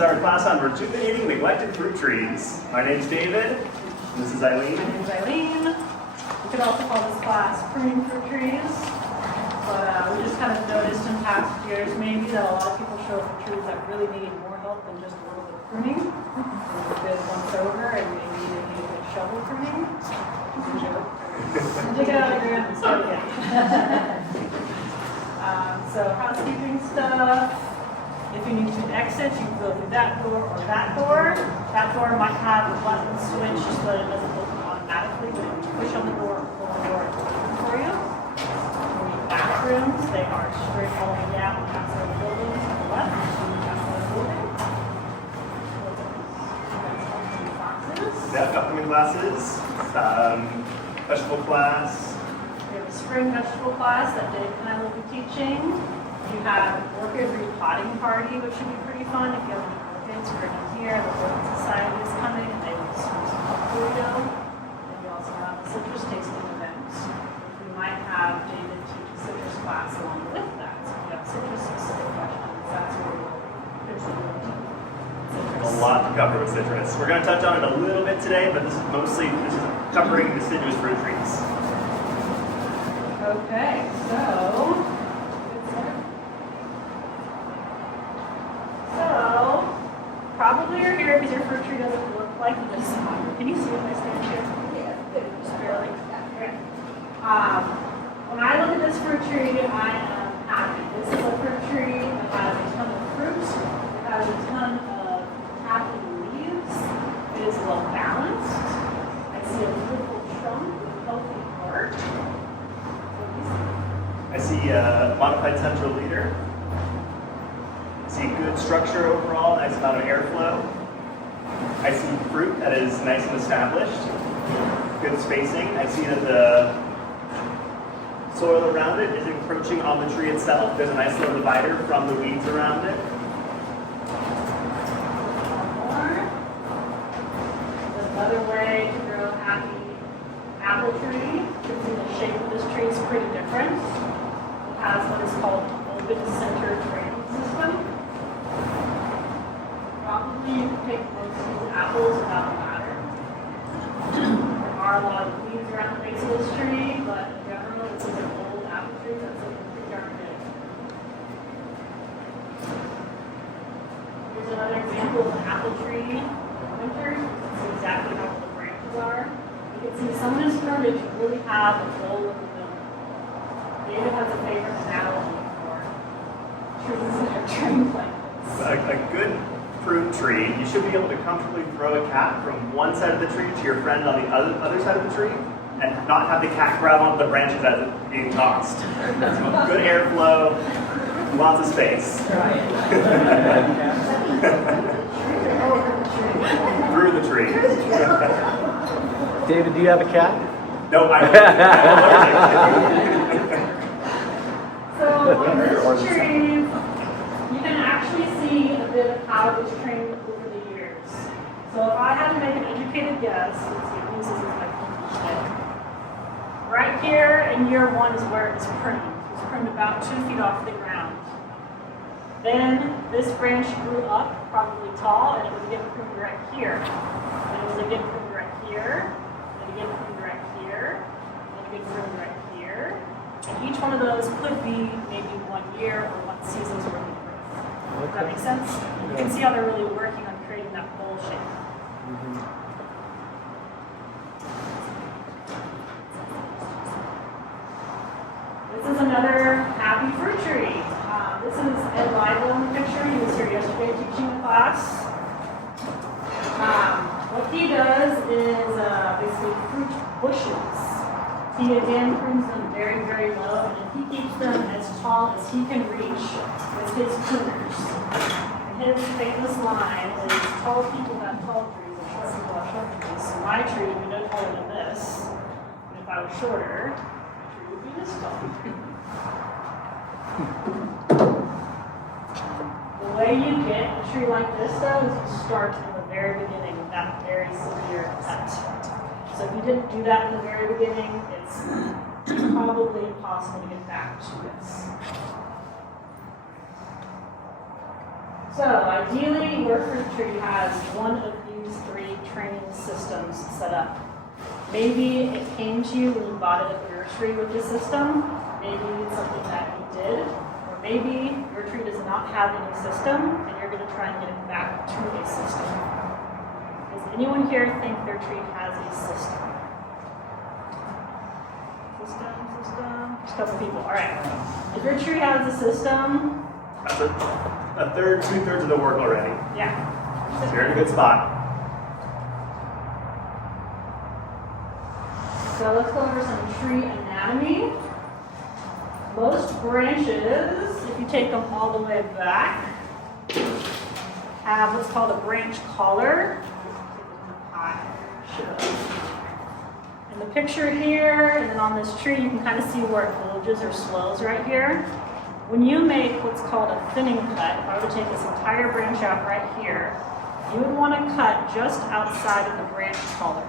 is our class on rejuvenating neglected fruit trees. My name's David. This is Aileen. My name's Aileen. We could also call this class pruning fruit trees. But we just kind of noticed in past years maybe that a lot of people show up for trees that really needed more help than just a little bit of pruning. We did once over and maybe they needed a bit of shovel pruning. Dig it out of the ground and start again. So housekeeping stuff. If you need to exit, you can go through that door or that door. That door might have a button switch so that it doesn't open automatically, but if you push on the door or pull on the door, it's open for you. Bathrooms, they are straight all the way down outside the building to the left, outside the building. Boxes. Yeah, upcoming classes. Vegetable class. We have a spring vegetable class that Dave and I will be teaching. You have an orchid repotting party, which should be pretty fun. If you have any orchids, bring them here. The Orchid Society is coming, and they will serve some burrito. And you also have a citrus tasting event, which we might have David teach a citrus class along with that. So if you have citrus-specific questions, that's where we'll fix it. A lot to cover with citrus. We're going to touch on it a little bit today, but this is covering deciduous fruit trees. Okay, so probably you're here because your fruit tree doesn't look like this one. Can you see if I stand here? Yeah, just barely. Okay. When I look at this fruit tree, I am happy. This is a fruit tree that has a ton of fruit. It has a ton of happy leaves. It is well balanced. I see a beautiful trunk with a healthy heart. I see a modified central leader. I see good structure overall, nice amount of airflow. I see fruit that is nice and established, good spacing. I see that the soil around it is encroaching on the tree itself. There's a nice little divider from the weeds around it. There's another way to grow a happy apple tree. You can see the shape of this tree is pretty different. It has what is called an open center drainage system. Probably you can pick most of these apples without a ladder. There are a lot of weeds around the base of this tree, but in general, this is an old apple tree that's looking pretty darn good. Here's another example of an apple tree in winter. You can see exactly how the branches are. You can see some of this verbiage really have a bowl of the building. David has a favorite analogy for trees that are trained like this. A good fruit tree, you should be able to comfortably throw a cat from one side of the tree to your friend on the other side of the tree and not have the cat grab onto the branches as it's being tossed. So good airflow, lots of space. Through the tree. David, do you have a cat? No, I'm So in this tree, you can actually see a bit of how it was trained over the years. So if I had to make an educated guess, let's see, this is my pinky. Right here in year one is where it was pruned. It was pruned about 2 feet off the ground. Then this branch grew up, probably tall, and it was again pruned right here. And it was again pruned right here, and again pruned right here, and again pruned right here. And each one of those could be maybe 1 year or 1 season's worth of growth. Does that make sense? You can see how they're really working on creating that bowl shape. This is another happy fruit tree. This is Ed Lible in the picture. He was here yesterday teaching the class. What he does is basically fruit bushes. He again prunes them very, very low, and he keeps them as tall as he can reach with his pruners. And his famous line is, tall people have tall trees, and short people have short trees. So my tree would be no taller than this. And if I was shorter, my tree would be this tall. The way you get a tree like this, though, is you start in the very beginning with that very severe cut. So if you didn't do that in the very beginning, it's probably impossible to get back to this. So ideally, your fruit tree has one of these 3 training systems set up. Maybe it came to you when you bought it at the nursery with this system. Maybe it's something that you did. Or maybe your tree does not have any system and you're going to try and get it back to a system. Does anyone here think their tree has a system? System? Just a couple people. All right. If your tree has a system, That's a third, 2/3 of the work already. yeah. So you're in a good spot. So let's go over some tree anatomy. Most branches, if you take them all the way back, have what's called a branch collar. In the picture here, and then on this tree, you can kind of see where it bulges or slows right here. When you make what's called a thinning cut, if I were to take this entire branch out right here, you would want to cut just outside of the branch collar.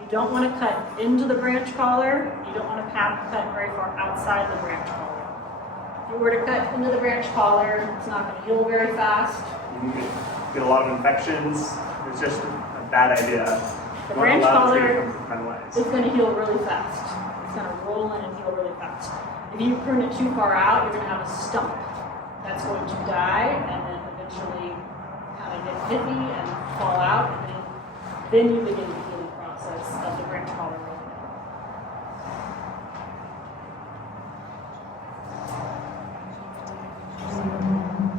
You don't want to cut into the branch collar. You don't want to cut very far outside the branch collar. If you were to cut into the branch collar, it's not going to heal very fast. You can get a lot of infections. It's just a bad idea. The You branch want to allow the tree collar to come finalized. is going to heal really fast. It's going to roll in and heal really fast. If you prune it too far out, you're going to have a stump that's going to die and then eventually kind of get hippy and fall out, and then you begin the healing process of the branch collar rolling in.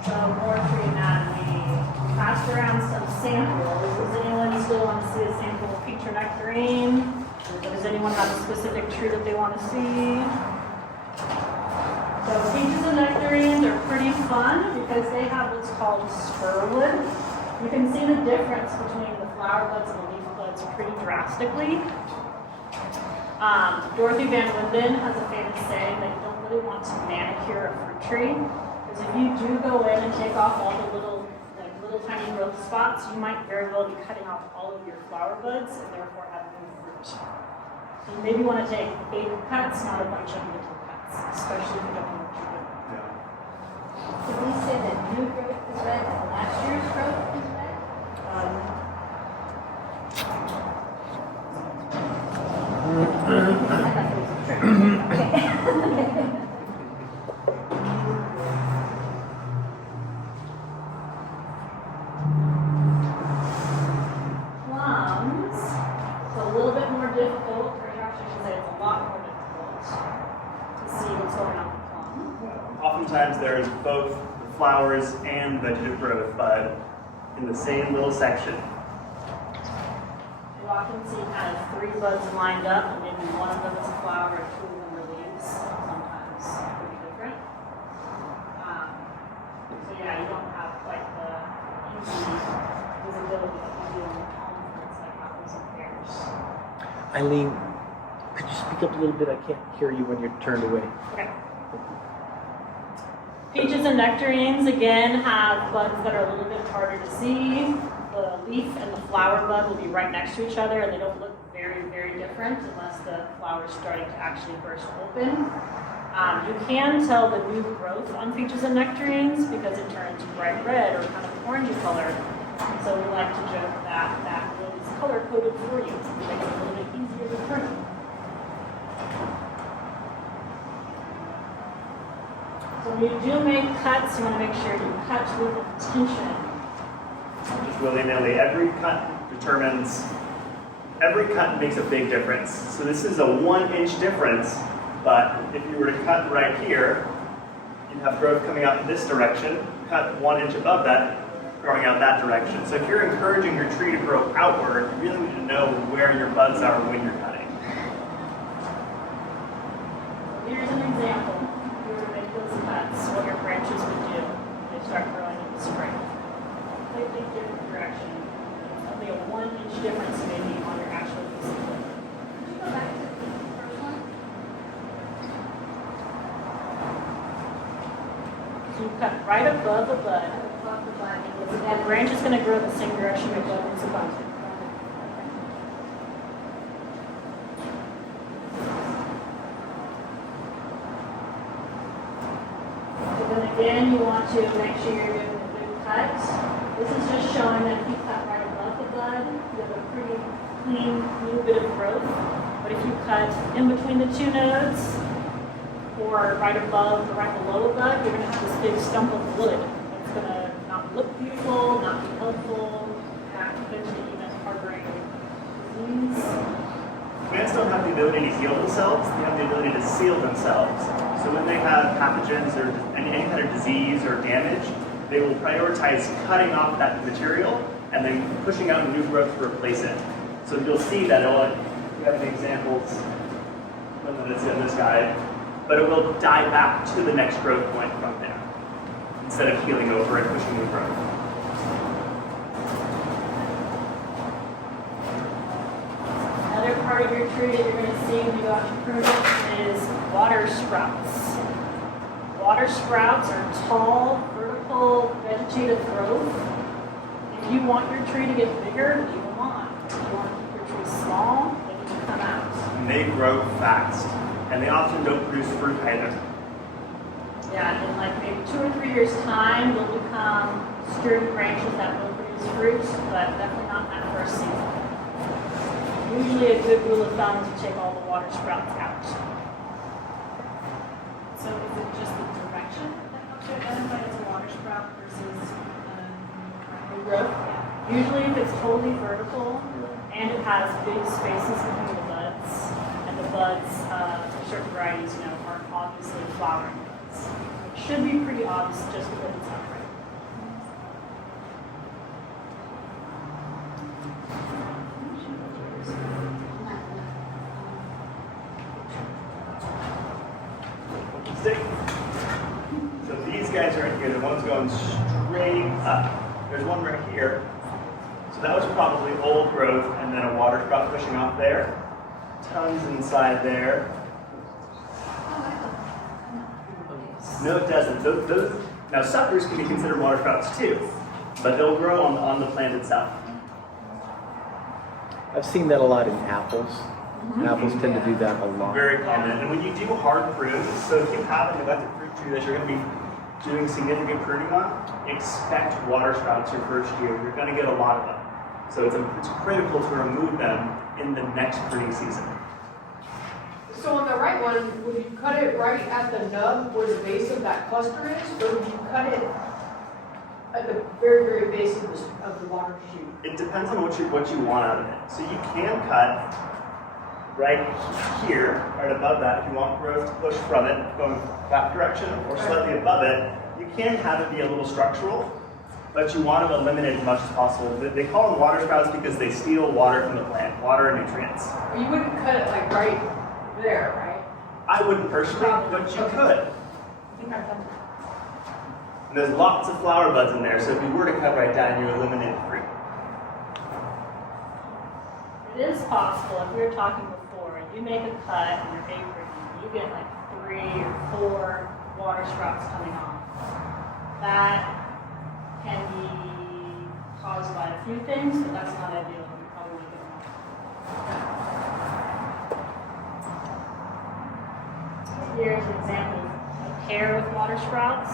So more tree anatomy. Passed around some samples. Does anyone still want to see a sample of peach or nectarine? Or does anyone have a specific tree that they want to see? So peaches and nectarines are pretty fun because they have what's called spurwood. You can see the difference between the flower buds and the leaf buds pretty drastically. Dorothy Van Linden has a famous saying that you don't really want to manicure a fruit tree, because if you do go in and take off all the little tiny growth spots, you might very well be cutting off all of your flower buds and therefore have no fruit. So you maybe want to take big cuts, not a bunch of little cuts, especially if you don't know what you're doing. Yeah. Did we say that new growth is red and last year's growth is red? I thought it was a trick. Okay. Plums, it's a little bit more difficult, or actually I should say it's a lot more difficult to see what's going on with plum. Oftentimes there's both the flowers and vegetative growth bud in the same little section. You often see kind of 3 buds lined up, and maybe one of them is a flower and 2 of them are leaves. Sometimes pretty different. So yeah, you don't have quite the easy visibility that you do in the palm fruits like apples and pears. Aileen, could you speak up a little bit? I can't hear you when you're turned away. Okay. Peaches and nectarines, again, have buds that are a little bit harder to see. The leaf and the flower bud will be right next to each other, and they don't look very, very different unless the flower is starting to actually burst open. You can tell the new growth on peaches and nectarines because it turns bright red or kind of orangey color. So we like to joke that that is color-coded for you. It makes it a little bit easier to prune. So when you do make cuts, you want to make sure you cut with intention. Just willy-nilly. Every cut makes a big difference. So this is a 1-inch difference, but if you were to cut right here, you'd have growth coming out in this direction, cut 1 inch above that, growing out that direction. So if you're encouraging your tree to grow outward, you really need to know where your buds are when you're cutting. Here's an example. If you were to make those cuts, what your branches would do when they start growing in the spring. Completely different direction. Only a 1-inch difference maybe on your actual piece of wood. Could you go back to the first one? So you cut right above the bud. Above the bud. The branch is going to grow the same direction your bud is above it. So then again, you want to make sure you're doing a good cut. This is just showing that if you cut right above the bud, you have a pretty clean new bit of growth. But if you cut in between the two nodes, or right above or right below a bud, you're going to have this big stump of wood. It's going to not look beautiful, not be helpful, potentially even harboring disease. Plants don't have the ability to heal themselves, they have the ability to seal themselves. So when they have pathogens or any kind of disease or damage, they will prioritize cutting off that material and then pushing out new growth to replace it. So you'll see that we have the examples, whether it's in this guide, but it will die back to the next growth point from there, instead of healing over and pushing new growth. Another part of your tree that you're going to see when you go out to prune it is water sprouts. Water sprouts are tall, vertical, vegetative growth. If you want your tree to get bigger, leave them on. If you want to keep your tree small, they need to come out. And they grow fast, and they often don't produce fruit either. Yeah, in like maybe 2 or 3 years' time, they'll become sturdy branches that will produce fruit, but definitely not that first season. Usually a good rule of thumb is to take all the water sprouts out. So is it just the direction that helps you identify it's a water sprout versus New growth? Yeah. Usually if it's totally vertical and it has big spaces between the buds, and the buds, for certain varieties, aren't obviously flowering buds. It should be pretty obvious just because it's upright. So these guys right here, the ones going straight up. There's one right here. So that was probably old growth and then a water sprout pushing off there. Tons inside there. No, it doesn't. Now suckers can be considered water sprouts too, but they'll grow on the plant itself. I've seen that a lot in apples. Apples tend to do that a lot. Very common. And when you do hard prunes, so if you have a neglected fruit tree that you're going to be doing significant pruning on, expect water sprouts your first year. You're going to get a lot of them. So it's critical to remove them in the next pruning season. So on the right one, would you cut it right at the nub where the base of that cluster is, or would you cut it at the very, very base of the water shoot? It depends on what you want out of it. So you can cut right here, right above that, if you want growth to push from it, going that direction, or slightly above it. You can have it be a little structural, but you want to eliminate as much as possible. They call them water sprouts because they steal water from the plant, water and nutrients. Or you wouldn't cut it like right there, right? I wouldn't personally, but you could. I think I've done that. And there's lots of flower buds in there, so if you were to cut right down, you eliminate the fruit. It is possible, if we were talking before, and you make a cut in your apron, you get like 3 or 4 water sprouts coming off. That can be caused by a few things, but that's not ideal. We probably make it wrong. Here's an example of pear with water sprouts.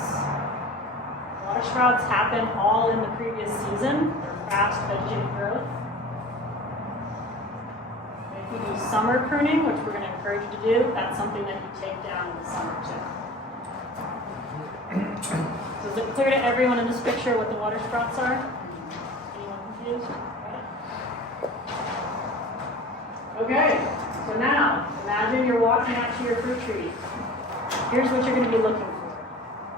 Water sprouts happen all in the previous season. They're fast vegetative growth. If you do summer pruning, which we're going to encourage you to do, that's something that you take down in the summer too. So is it clear to everyone in this picture what the water sprouts are? Anyone confused? Got it? Okay, so now imagine you're walking out to your fruit tree. Here's what you're going to be looking for.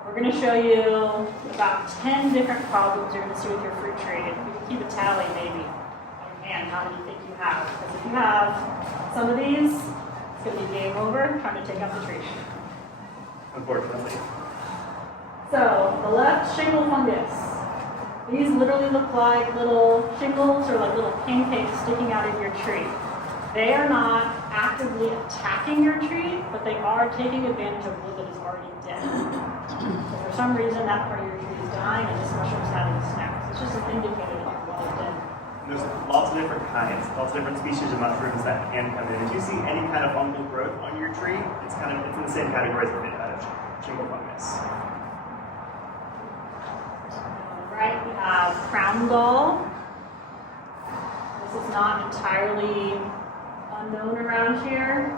We're going to show you about 10 different problems you're going to see with your fruit tree. And you can keep a tally maybe on your hand how many you think you have. Because if you have some of these, it's going to be game over trying to take out the tree. Unfortunately. So, the left, shingle fungus. These literally look like little shingles or like little pancakes sticking out of your tree. They are not actively attacking your tree, but they are taking advantage of wood that is already dead. So for some reason, that part of your tree is dying and this mushroom is having snacks. It's just an indicator that your wood is dead. There's lots of different kinds, lots of different species of mushrooms that can come in. If you see any kind of fungal growth on your tree, it's in the same category as a shingle fungus. Right, crown gall. This is not entirely unknown around here.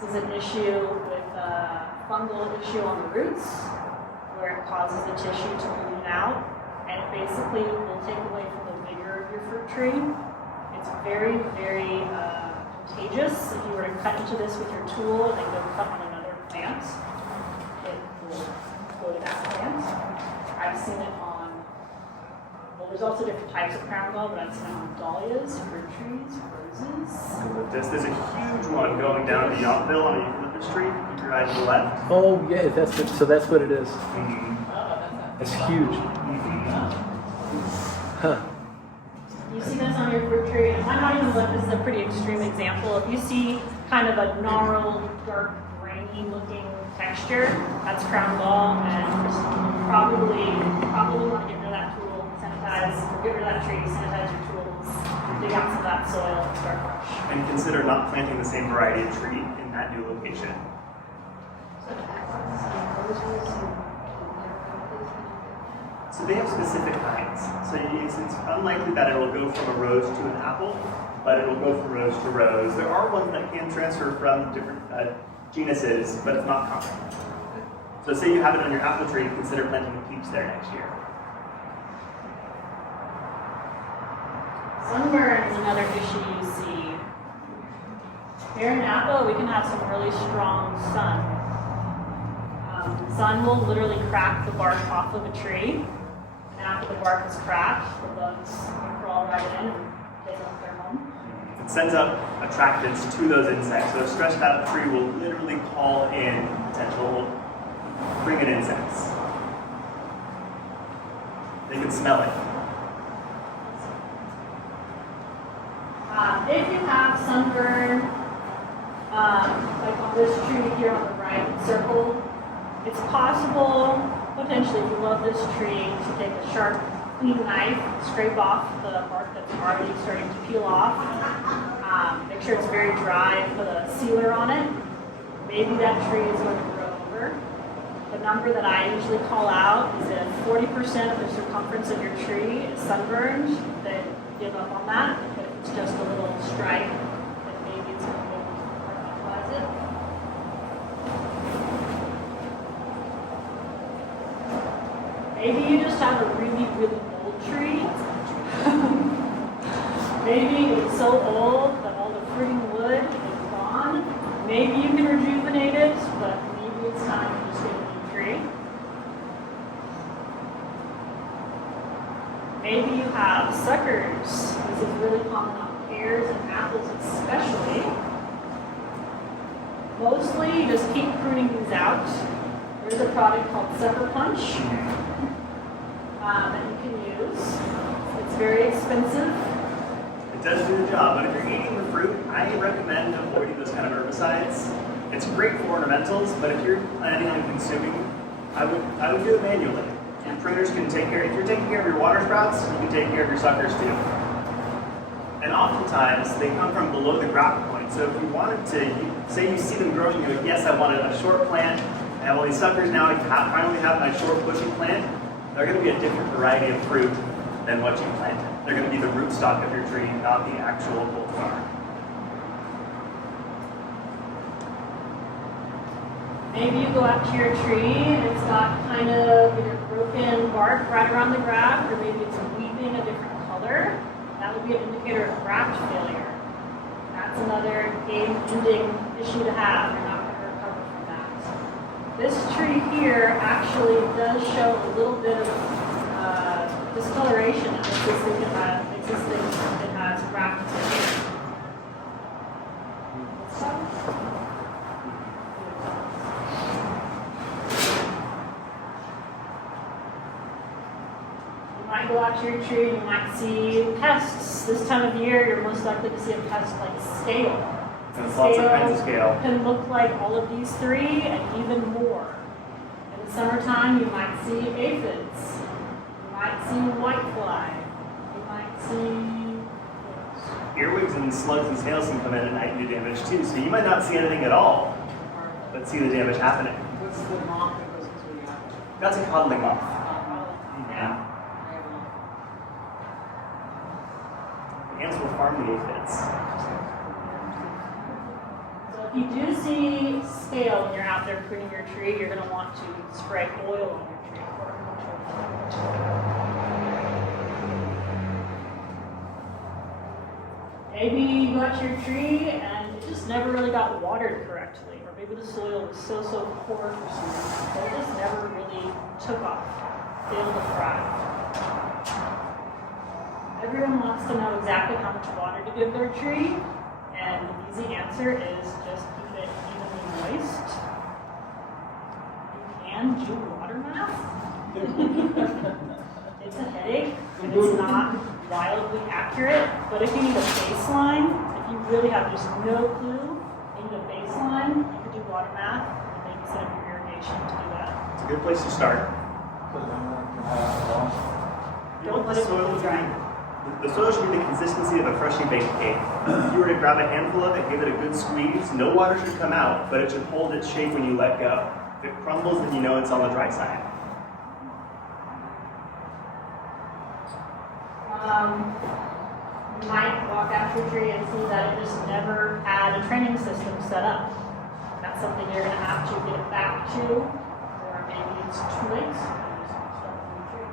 This is an issue with a fungal issue on the roots, where it causes the tissue to balloon out, and it basically will take away from the vigor of your fruit tree. It's very, very contagious. If you were to cut into this with your tool and then go cut on another plant, it will go to that plant. I've seen it on, well, there's also different types of crown gall, but I've seen it on dahlias, fruit trees, roses. There's a huge one going down to Yountville on a eucalyptus tree. Keep your eye to the left. Oh yeah, so that's what it is. Mhm. It's huge. Huh. You see this on your fruit tree? It might not even look, this is a pretty extreme example. If you see kind of a gnarled, dark, grainy looking texture, that's crown gall, and probably want to get rid of that tool, sanitize, or get rid of that tree, sanitize your tools, dig out some of that soil, and start fresh. And consider not planting the same variety of tree in that new location. So they have specific kinds. So it's unlikely that it will go from a rose to an apple, but it will go from rose to rose. There are ones that can transfer from different genuses, but it's not common. So say you have it on your apple tree, consider planting peach there next year. Sunburn is another issue you see. Here in Napa, we can have some really strong sun. Sun will literally crack the bark off of a tree. And after the bark is cracked, the bugs can crawl right in and take up their home. It sends up attractants to those insects. So a stressed out tree will literally call in potential bring-in insects. They can smell it. If you have sunburn, like on this tree here on the right, circle, it's possible, potentially, if you love this tree, to take a sharp, clean knife, scrape off the bark that's already starting to peel off. Make sure it's very dry and put a sealer on it. Maybe that tree is going to grow over. The number that I usually call out is if 40% of the circumference of your tree is sunburned, then give up on that. But if it's just a little stripe, then maybe it's going to be able to compartmentalize it. Maybe you just have a really, really old tree. Maybe it's so old that all the fruiting wood is gone. Maybe you can rejuvenate it, but maybe it's time to just get a new tree. Maybe you have suckers. This is really common on pears and apples especially. Mostly, you just keep pruning these out. There's a product called Sucker Punch that you can use. It's very expensive. It does do the job, but if you're eating the fruit, I recommend avoiding those kind of herbicides. It's great for ornamentals, but if you're planning on consuming, I would do it manually. And pruners can take care, if you're taking care of your water sprouts, you can take care of your suckers too. And oftentimes, they come from below the graft point. So if you wanted to, say you see them growing, you go, yes, I want a short plant, I have all these suckers now, I finally have my short bushy plant. They're going to be a different variety of fruit than what you planted. They're going to be the rootstock of your tree, not the actual cultivar. Maybe you go out to your tree and it's got kind of either broken bark right around the graft, or maybe it's weeping a different color. That would be an indicator of graft failure. That's another game-ending issue to have. You're not going to recover from that. This tree here actually does show a little bit of discoloration. It has graft tissue. You might go out to your tree and you might see pests. This time of year, you're most likely to see a pest like scale. There's lots of kinds of scale. Can look like all of these three and even more. In the summertime, you might see aphids. You might see whitefly. You might see Earwigs and slugs and snails can come in at night and do damage too, so you might not see anything at all, but see the damage happening. What's the moth that goes into the apple? That's a codling moth. yeah. ants will farm the aphids. So if you do see scale when you're out there pruning your tree, you're going to want to spray oil on your tree. Maybe you got your tree and it just never really got watered correctly, or maybe the soil was so poor for some reason, so it just never really took off, failed to thrive. Everyone wants to know exactly how much water to give their tree, and the easy answer is just keep it evenly moist. You can do water math. It's a headache, and it's not wildly accurate, but if you need a baseline, if you really have just no clue, you need a baseline, you could do water math, and maybe set up your irrigation to do that. It's a good place to start. Don't let it soil be dry. The soil should be the consistency of a freshly baked cake. If you were to grab a handful of it, give it a good squeeze, no water should come out, but it should hold its shape when you let go. If it crumbles, then you know it's on the dry side. You might walk out your tree and see that it just never had a training system set up. That's something you're going to have to get back to, or maybe it's too late. So you just start from the tree.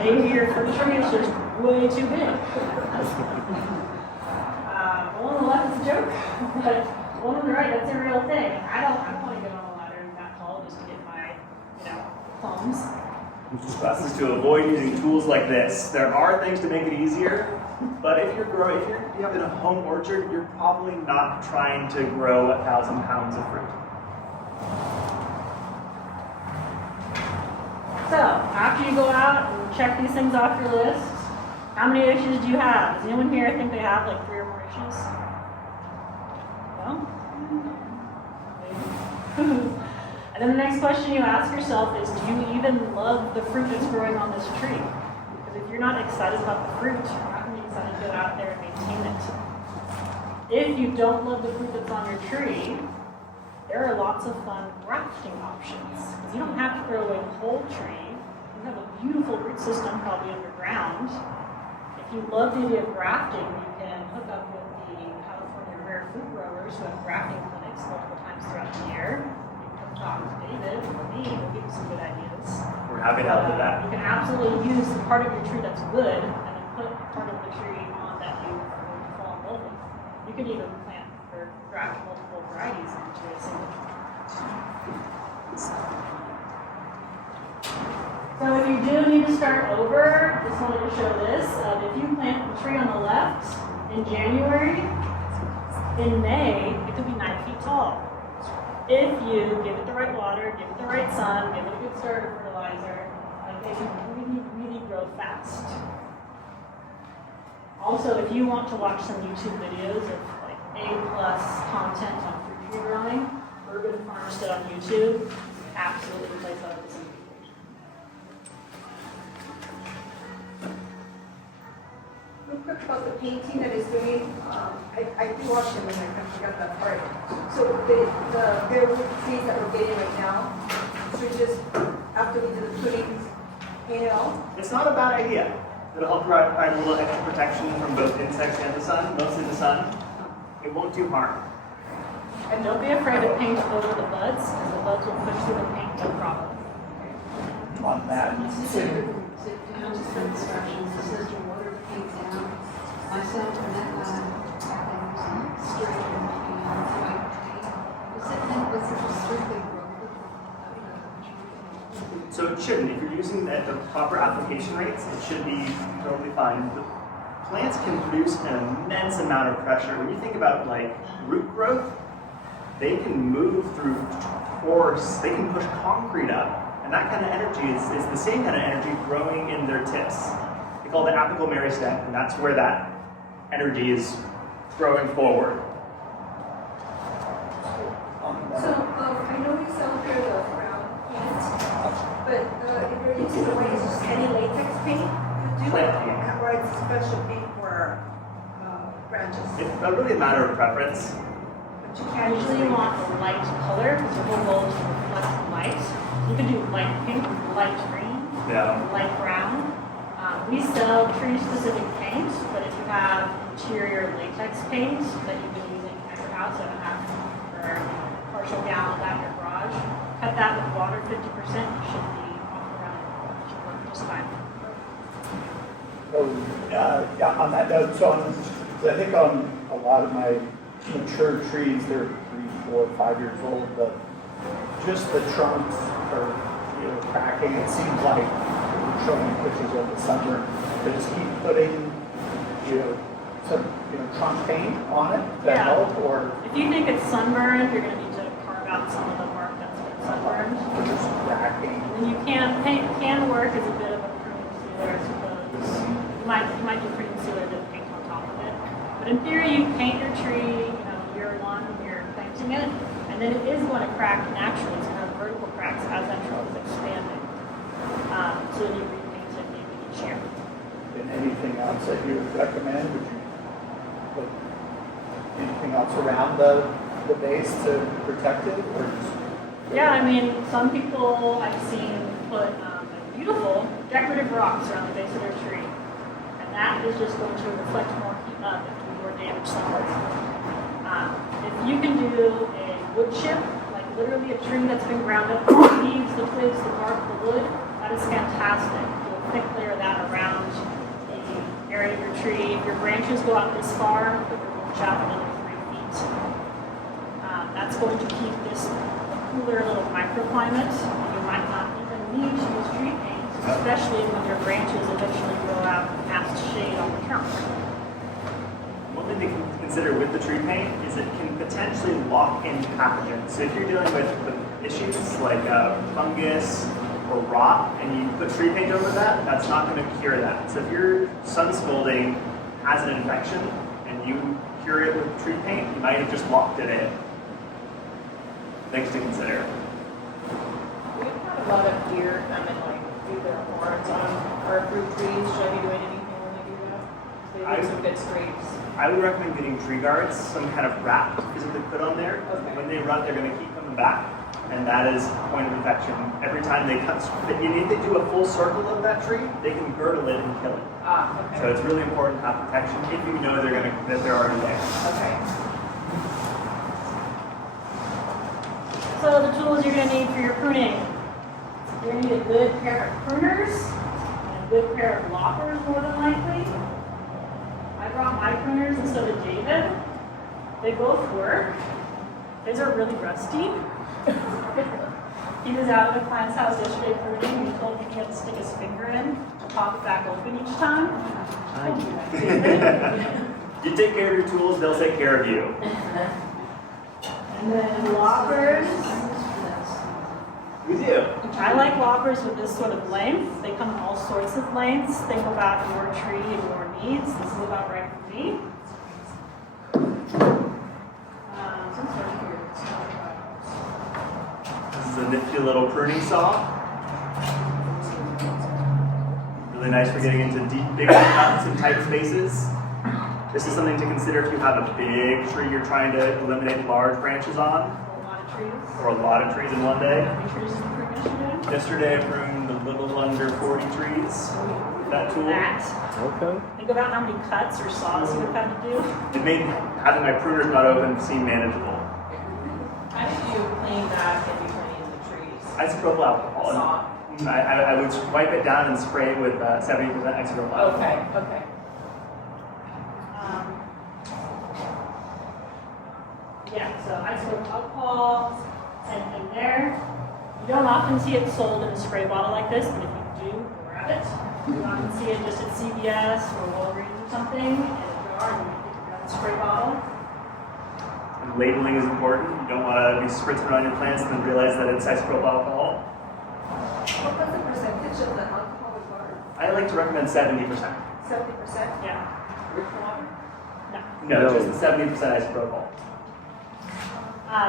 Maybe your first tree is just way too big. One on the left is a joke, but one on the right, that's a real thing. I don't want to get on a ladder that tall just to get my, plums. Classes to avoid using tools like this. There are things to make it easier, but if you have a home orchard, you're probably not trying to grow 1,000 pounds of fruit. So, after you go out and check these things off your list, how many issues do you have? Does anyone here think they have like 3 or more issues? No? Maybe. And then the next question you ask yourself is, do you even love the fruit that's growing on this tree? Because if you're not excited about the fruit, you're not going to be excited to go out there and maintain it. If you don't love the fruit that's on your tree, there are lots of fun grafting options. Because you don't have to throw away the whole tree. You have a beautiful root system probably underground. If you love the idea of grafting, you can hook up with the California rare fruit growers who have grafting clinics multiple times throughout the year. Talk to David or me, we'll give you some good ideas. We're happy to help with that. You can absolutely use the part of your tree that's good and then put part of the tree on that you are going to fall in love with. You could even plant or graft multiple varieties into a single tree. So if you do need to start over, just wanted to show this. If you plant the tree on the left in January, in May, it could be 9 feet tall. If you give it the right water, give it the right sun, give it a good starter fertilizer, it can really grow fast. Also, if you want to watch some YouTube videos of like A+ content on fruit tree growing, Urban Farmstead on YouTube absolutely plays out of this information. Real quick about the painting that he's doing, I do watch him and I forgot that part. So the bare root trees that we're getting right now, so just after we do the prunings, paint it all? It's not a bad idea. It'll help provide a little extra protection from both insects and the sun, mostly the sun. It won't do harm. And don't be afraid to paint over the buds, because the buds will push through the paint no problem. On that. Sit down, just for instructions, it says to water paint down. Myself and that guy, straight and white paint. Was it just strictly broken? So it shouldn't. If you're using the proper application rates, it should be totally fine. The plants can produce an immense amount of pressure. When you think about like root growth, they can move through pores, they can push concrete up. And that kind of energy is the same kind of energy growing in their tips. They call it the apical meristem, and that's where that energy is growing forward. So, I know we sell here the brown paint, but if you're using the white, it's just any latex paint you do? Plant paint. Or it's special paint for branches? It's really a matter of preference. But you I can't usually want a light color, because your whole goal is to reflect the light. You can do light pink, light green, Yeah. light brown. We sell tree-specific paint, but if you have interior latex paint that you've been using at your house and have for partial gallon at your garage, cut that with water 50%, you should be off the ground. It should work just fine. Oh, yeah, on that note, so I think on a lot of my mature trees, they're 3, 4, 5 years old, but just the trunks are, cracking. It seems like we're showing pictures of the summer. They just keep putting, some, trunk paint on it to Yeah. help, or If you think it's sunburned, you're going to need to carve out some of the bark that's been sunburned. they're just cracking. And you paint can work as a bit of a pruning sealer, I suppose. You might do pruning sealer than paint on top of it. But in theory, you paint your tree, year one when you're planting it, and then it is going to crack naturally. It's going to have vertical cracks as that tree is expanding. So then you repaint it maybe each year. And anything else that you would recommend? Would you put anything else around the base to protect it, or just? Yeah, I mean, some people I've seen put like beautiful decorative rocks around the base of their tree. And that is just going to reflect more heat up and do more damage somewhere. If you can do a wood chip, like literally a tree that's been ground up, the leaves, the twigs, the bark, the wood, that is fantastic. Do a thick layer of that around the area of your tree. If your branches go out this far, put your mulch out another 3 feet. That's going to keep this cooler little microclimate. You might not even need to use tree paint, especially when your branches eventually grow out past shade on the trunk. One thing to consider with the tree paint is it can potentially lock in pathogens. So if you're dealing with issues like fungus or rot and you put tree paint over that, that's not going to cure that. So if your sun scalding has an infection and you cure it with tree paint, you might have just locked it in. Things to consider. We've had a lot of deer come and do their horns on our fruit trees. Should I be doing anything when they do that? They leave some good streaks. I would recommend getting tree guards, some kind of wrap physically put on there. Okay. When they rut, they're going to keep coming back, and that is a point of infection. Every time they cut, if they do a full circle of that tree, they can girdle it and kill it. Okay. So it's really important to have protection if you know that they're already there. Okay. So the tools you're going to need for your pruning. You're going to need a good pair of pruners and a good pair of loppers, more than likely. I brought my pruners and so did David. They both work. His are really rusty. He was out at a client's house yesterday pruning and he told me he had to stick his finger in to pop it back open each time. You take care of your tools, they'll take care of you. And then loppers. We do. I like loppers with this sort of length. They come in all sorts of lengths. Think about your tree and your needs. This is about right for me. This is a nifty little pruning saw. Really nice for getting into deep, bigger cuts and tight spaces. This is something to consider if you have a big tree you're trying to eliminate large branches on, A lot of trees. or a lot of trees in one day. How many trees did you prune yesterday? Yesterday I pruned a little under 40 trees with that tool. That. Okay. Think about how many cuts or saws you would have had to do. It made having my pruners not open seem manageable. How did you clean back in between the trees? Isopropyl alcohol. Saw. I would wipe it down and spray it with 70% isopropyl alcohol. Okay. Yeah, so isopropyl alcohol, same thing there. You don't often see it sold in a spray bottle like this, but if you do, grab it. You often see it just at CVS or Walgreens or something, in a jar, and you can grab a spray bottle. And labeling is important. You don't want to be spritzing it on your plants and then realize that it's isopropyl alcohol. What was the percentage of the alcohol with water? I like to recommend 70%. 70%? Yeah. Rich water? No, just the 70% isopropyl.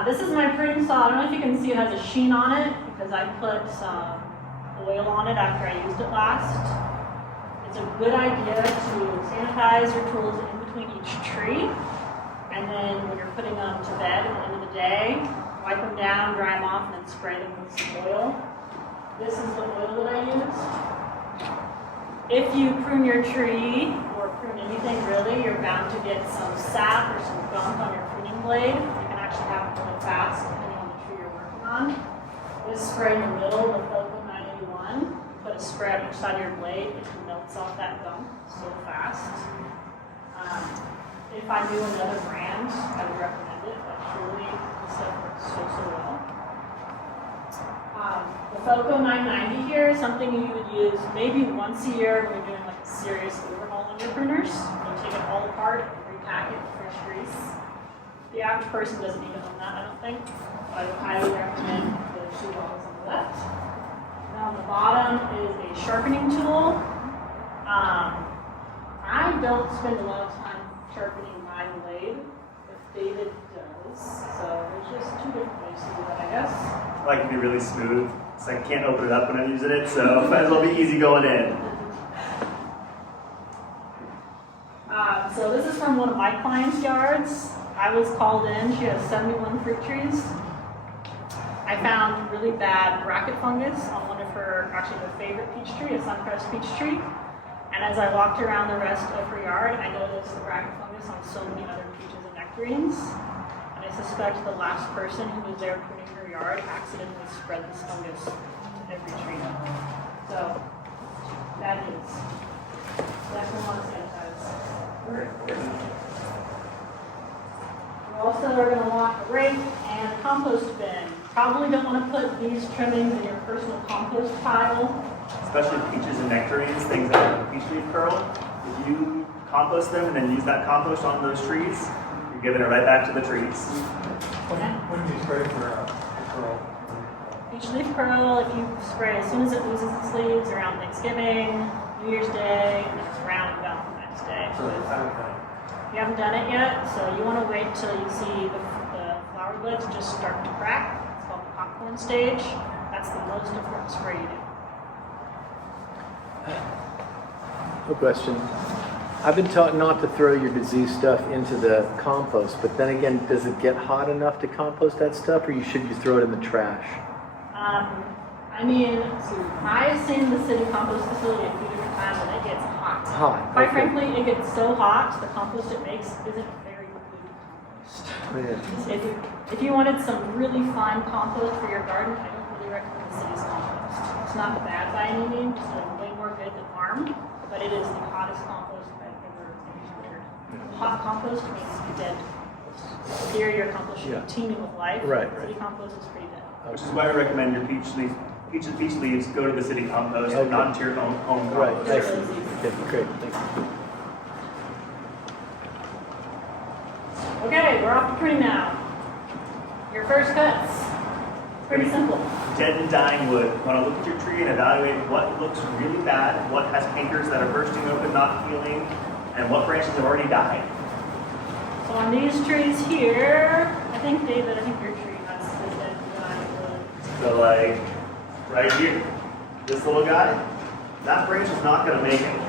This is my pruning saw. I don't know if you can see it has a sheen on it because I put some oil on it after I used it last. It's a good idea to sanitize your tools in between each tree. And then when you're putting them to bed at the end of the day, wipe them down, dry them off, and then spray them with some oil. This is the oil that I use. if you prune your tree, or prune anything really, you're bound to get some sap or some gunk on your pruning blade. You can actually have it really fast depending on the tree you're working on. This spray in the middle with Focal 981, put a spray on each side of your blade, it melts off that gunk so fast. If I knew another brand, I would recommend it, but truly this stuff works so well. The Foco 990 here is something you would use maybe once a year when you're doing like a serious overhaul on your pruners. You take it all apart and repack it with fresh grease. The average person doesn't even own that, I don't think. I would highly recommend the shoe bottles on the left. Now on the bottom is a sharpening tool. I don't spend a lot of time sharpening my blade, but David does. So there's just two different ways to do that, I guess. I like to be really smooth, so I can't open it up when I'm using it, so might as well be easy going in. So this is from one of my clients' yards. I was called in, she has 71 fruit trees. I found really bad bracket fungus on one of her, actually her favorite peach tree, a suncrest peach tree. And as I walked around the rest of her yard, I noticed the bracket fungus on so many other peaches and nectarines. And I suspect the last person who was there pruning her yard accidentally spread this fungus to every tree. So, that is definitely want to sanitize. You also are going to want a rake and a compost bin. Probably don't want to put these trimmings in your personal compost pile. Especially peaches and nectarines, things that have peach leaf curl. If you compost them and then use that compost on those trees, you're giving it right back to the trees. When do you spray for curl? Peach leaf curl, if you spray as soon as it loses its leaves around Thanksgiving, New Year's Day, and then it's round Valentine's Day. So it's out of You haven't done it yet, so you want to wait till you see the flower buds just start to crack. It's called the popcorn stage. That's the most important spray you do. No question. I've been taught not to throw your diseased stuff into the compost, but then again, does it get hot enough to compost that stuff, or should you throw it in the trash? I mean, I've seen the city compost facility a few different times, and it gets hot. Hot. Quite Okay. frankly, it gets so hot, the compost it makes isn't very good compost. Yeah. If you wanted some really fine compost for your garden, I don't really recommend the city's compost. It's not bad by any means, it's way more good than harm, but it is the hottest compost I've ever encountered. Hot compost means dead compost. Here, your compost should be teeming with life. Right. City compost is pretty dead. Which is why I recommend your peach leaves go to the city compost, Okay. not to your own home Right, compost. I see. Okay, great, thank you. Okay, we're off to pruning now. Your first cuts. Pretty simple. Dead and dying wood. You want to look at your tree and evaluate what looks really bad, what has pinkers that are bursting open, not healing, and what branches have already died. So on these trees here, I think, David, your tree has the dead and dying wood. So like, right here, this little guy, that branch is not going to make it.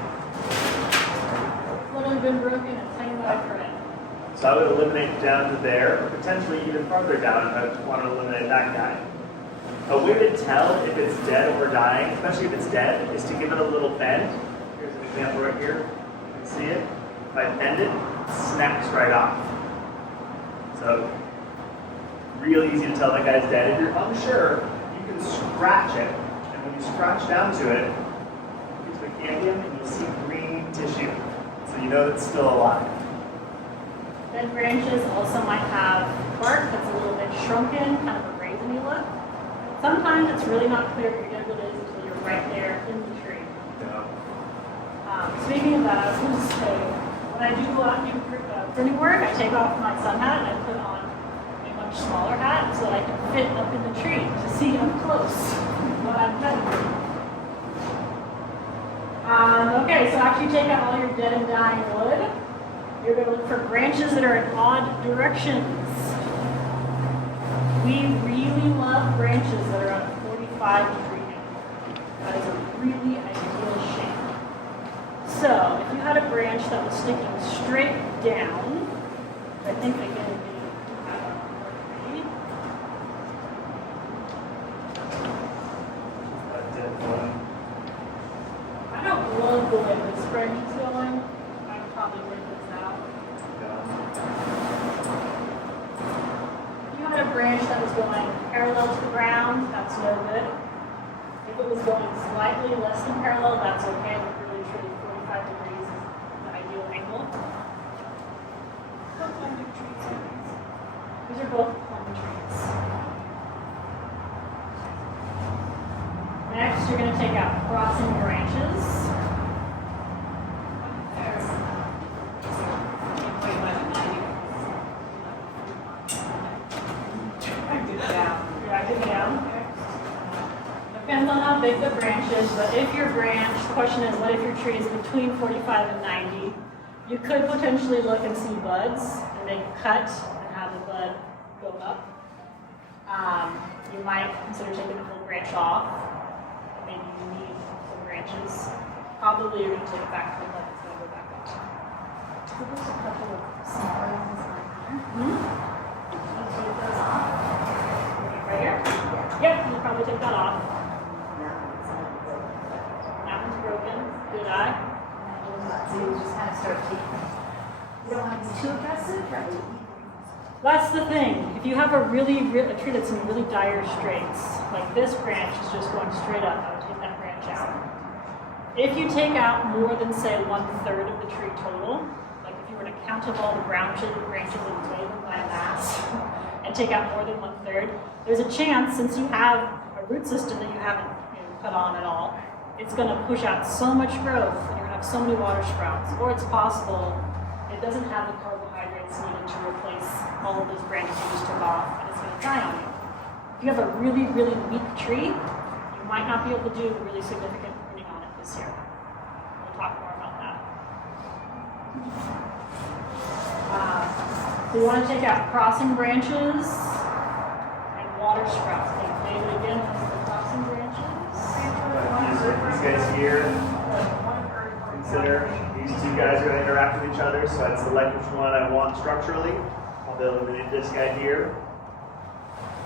Literally been broken and it's hanging by a thread. So I would eliminate down to there, or potentially even farther down if I want to eliminate that guy. A way to tell if it's dead or dying, especially if it's dead, is to give it a little bend. Here's an example right here. You can see it. If I bend it, it snaps right off. So, real easy to tell that guy's dead. If you're unsure, you can scratch it. And when you scratch down to it, use the cambium and you'll see green tissue. So you know it's still alive. Dead branches also might have bark that's a little bit shrunken, kind of a raisiny look. Sometimes it's really not clear if your dead wood is until you're right there in the tree. Speaking of that, I was going to say, when I do go out and do pruning work, I take off my sun hat and I put on a much smaller hat so that I can fit up in the tree to see up close what I'm cutting. Okay, so after you take out all your dead and dying wood, you're going to look for branches that are in odd directions. We really love branches that are at a 45-degree angle. That is a really ideal shape. So, if you had a branch that was sticking straight down, I think again we have a tree. That dead one. I don't love branch that was going parallel to the ground, that's no good. If it was going slightly less than parallel, that's okay. But really, truly, 45 degrees is the ideal angle. These are both plum trees. Next, you're going to take out crossing branches. Drag it down. Depends on how big the branch is, but if your branch, the question is, what if your tree is between 45 and 90? You could potentially look and see buds and make a cut and have the bud go up. You might consider taking the whole branch off. Maybe you need some branches. Probably you're going to take it back to the bud, it's going to go back up. So there's a couple of smaller ones like that. Let's take those off. Right here? Yep, you probably take that off. That one's broken. Good eye. So you just kind of start taking. You don't want to be too aggressive, right? That's the thing. If you have a tree that's in really dire straits, like this branch is just going straight up, I would take that branch out. If you take out more than, say, 1/3 of the tree total, like if you were to count up all the branches and weigh them by mass, and take out more than 1/3, there's a chance, since you have a root system that you haven't put on at all, it's going to push out so much growth, and you're going to have so many water sprouts. Or it's possible it doesn't have the carbohydrates needed to replace all of those branches you just took off, and it's going to die on you. If you have a really, really weak tree, you might not be able to do really significant pruning on it this year. We'll talk more about that. So you want to take out crossing branches and water sprouts. Okay, David again, this is the crossing branches. These guys here, consider these two guys are going to interact with each other, so I'd select which one I want structurally. I'll eliminate this guy here.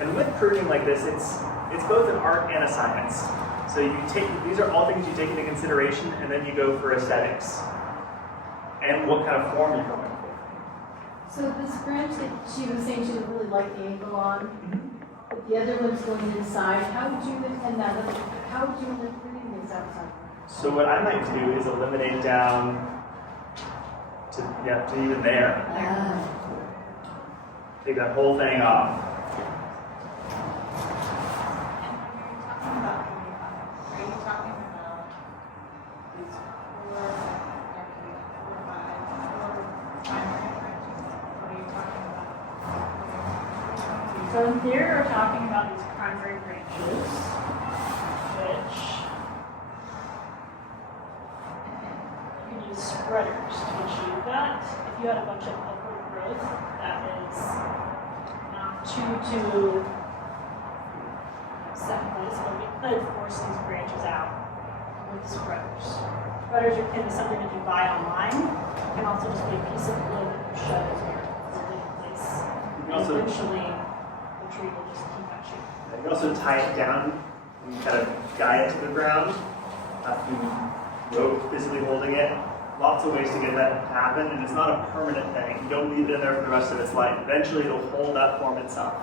And with pruning like this, it's both an art and a science. So you take, these are all things you take into consideration, and then you go for aesthetics and what kind of form you're going for. So this branch that she was saying she didn't really like the angle on, but the other one's going inside, how would you intend that? How would you end up pruning this outside? So what I might do is eliminate down to even there. Take that whole thing off. So in here, we're talking about these primary branches, which you can use spreaders to achieve that. If you had a bunch of upward growth that is not too set in place, but we could force these branches out with spreaders. Spreaders are akin to something that you buy online. It can also just be a piece of wood that you shove in here, in place. You can also Eventually, the tree will just keep that shape. You can also tie it down and kind of guide it to the ground. Rope physically holding it. Lots of ways to get that to happen, and it's not a permanent thing. You don't leave it in there for the rest of its life. Eventually, it'll hold that form itself.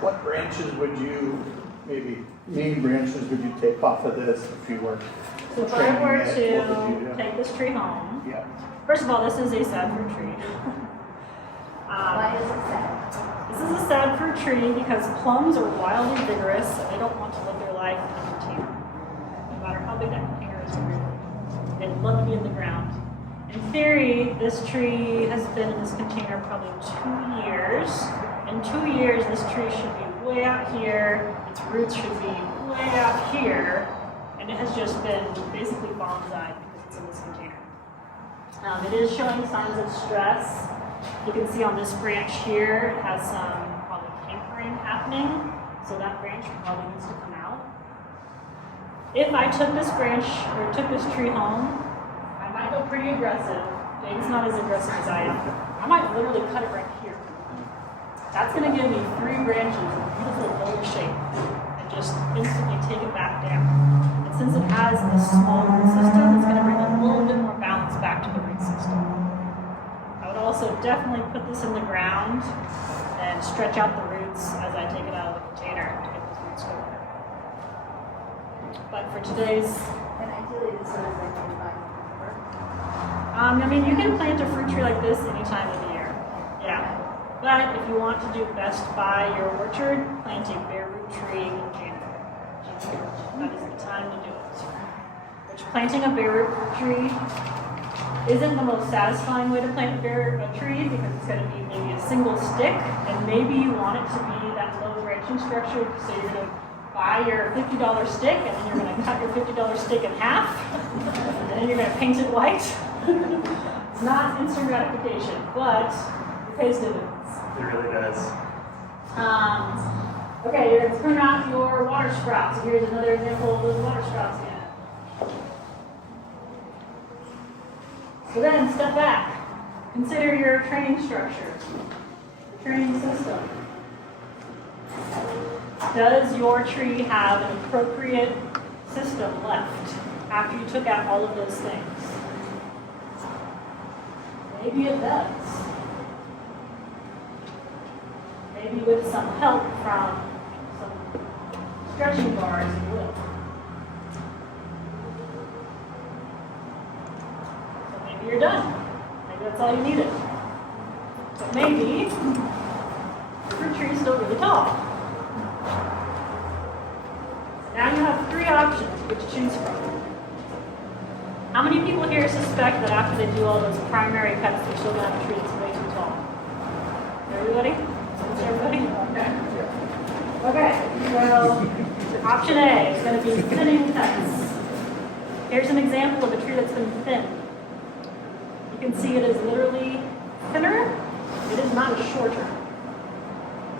What branches would you, maybe main branches would you take off of this if you were So if I trimming were it? What would you to do? take this tree home, Yeah. first of all, this is a sad fruit tree. Why is it sad? This is a sad fruit tree because plums are wildly vigorous and they don't want to live their life in a container. No matter how big that container is, they'd love to be in the ground. In theory, this tree has been in this container probably 2 years. In 2 years, this tree should be way out here, its roots should be way out here, and it has just been basically bonsai'd because it's in this container. It is showing signs of stress. You can see on this branch here, it has some probably cankering happening, so that branch probably needs to come out. If I took this branch, or took this tree home, I might go pretty aggressive. Dave's not as aggressive as I am. I might literally cut it right here. That's gonna give me 3 branches in beautiful bowl shape, and just instantly take it back down. And since it has a small root system, it's gonna bring a little bit more balance back to the root system. I would also also definitely put this in the ground and stretch out the roots as I take it out of the container to get those roots going. But for today's, And ideally, this one is like maybe by November. I mean, you can plant a fruit tree like this any time of the year. Yeah. But if you want to do best by your orchard, plant a bare root tree in January. That is the time to do it. Which planting a bare root tree isn't the most satisfying way to plant a tree because it's going to be maybe a single stick, and maybe you want it to be that low branching structure, so you're going to buy your $50 stick, and then you're going to cut your $50 stick in half, and then you're going to paint it white. It's not instant gratification, but it pays dividends. It really does. Okay, you're going to prune out your water sprouts. Here's another example of those water sprouts again. So then, step back. Consider your training structure, your training system. Does your tree have an appropriate system left after you took out all of those things? Maybe it does. Maybe with some help from some stretching bars, it will. So maybe you're done. Maybe that's all you needed. But maybe your fruit tree is still really tall. Now you have 3 options which to choose from. How many people here suspect that after they do all those primary cuts, they're still going to have a tree that's way too tall? Everybody? Is everybody? Okay. Okay, so option A is going to be thinning cuts. Here's an example of a tree that's been thinned. You can see it is literally thinner. It is not shorter.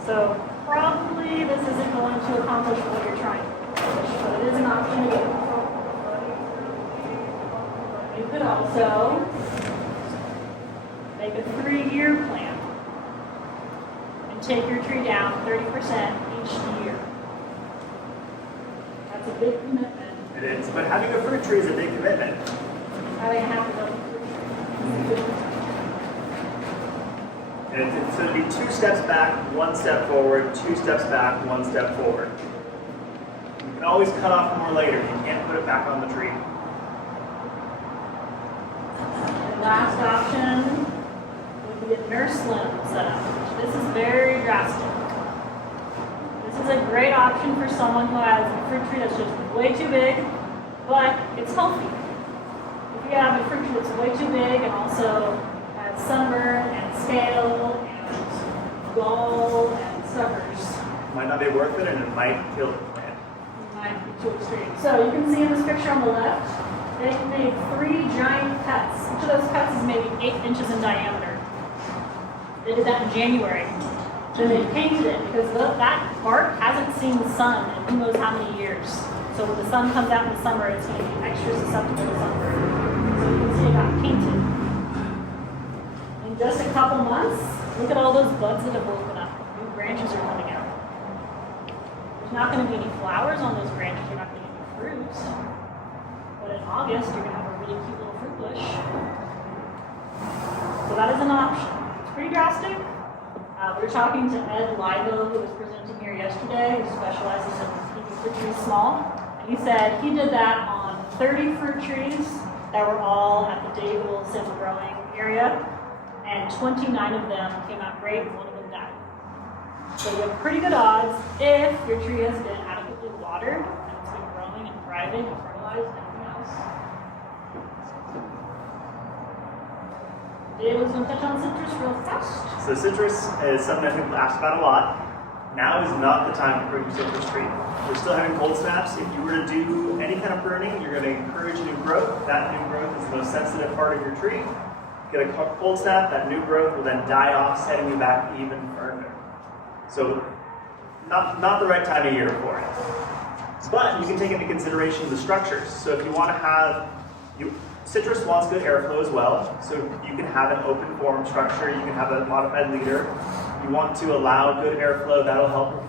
So probably this isn't going to accomplish what you're trying to accomplish, but it is an option again. You could also make a 3-year plan and take your tree down 30% each year. That's a big commitment. It is, but having a fruit tree is a big commitment. Having a half a dozen fruit trees. And it's going to be 2 steps back, 1 step forward, 2 steps back, 1 step forward. You can always cut off more later. You can't put it back on the tree. The last option would be a nurse limb setup. This is very drastic. This is a great option for someone who has a fruit tree that's just way too big, but it's healthy. If you have a fruit tree that's way too big and also has sunburn and scale and gall and suckers, Might not be worth it, and it might kill the plant. it might be too extreme. So you can see in this picture on the left, they made 3 giant cuts. Each of those cuts is maybe 8 inches in diameter. They did that in January. Then they painted it because that bark hasn't seen the sun in who knows how many years. So when the sun comes out in the summer, it's going to be extra susceptible to sunburn. So you can see it got painted. In just a couple months, look at all those buds that have woken up. New branches are coming out. There's not going to be any flowers on those branches. You're not going to get any fruits. But in August, you're going to have a really cute little fruit bush. So that is an option. It's pretty drastic. We were talking to Ed Ligo, who was presenting here yesterday, who specializes in keeping fruit trees small. And he said he did that on 30 fruit trees that were all at the Dave Wilson growing area. And 29 of them came out great, and 1 of them died. So you have pretty good odds if your tree has been adequately watered, and it's been growing and thriving and fertilized and everything else. Dave was going to touch on citrus real fast. So citrus is something that people ask about a lot. Now is not the time to prune your citrus tree. We're still having cold snaps. If you were to do any kind of pruning, you're going to encourage new growth. That new growth is the most sensitive part of your tree. Get a cold snap, that new growth will then die off, setting you back even further. So not the right time of year for it. But you can take into consideration the structures. So if you want to have, citrus wants good airflow as well. So you can have an open form structure, you can have a modified leader. You want to allow good airflow, that'll help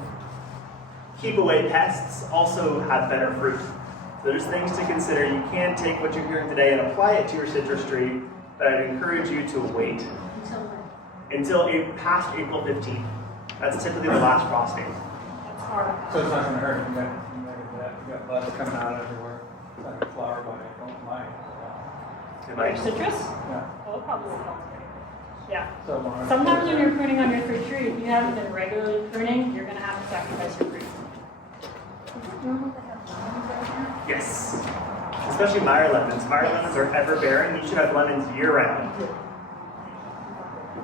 keep away pests, also have better fruit. So there's things to consider. You can take what you're hearing today and apply it to your citrus tree, but I'd encourage you to wait. Until when? until past April 15th. That's typically the last frost date. That's hard. So it's not gonna hurt, you got buds coming out everywhere, it's like a flower by May. It Like might- citrus? Yeah, Oh, probably will. Yeah. so. long. Sometimes when you're pruning on your fruit tree, if you haven't been regularly pruning, you're gonna have to sacrifice your fruit. Is it normal to have lemons right now? Yes. Especially Meyer lemons. Meyer lemons are ever bearing. You should have lemons year round.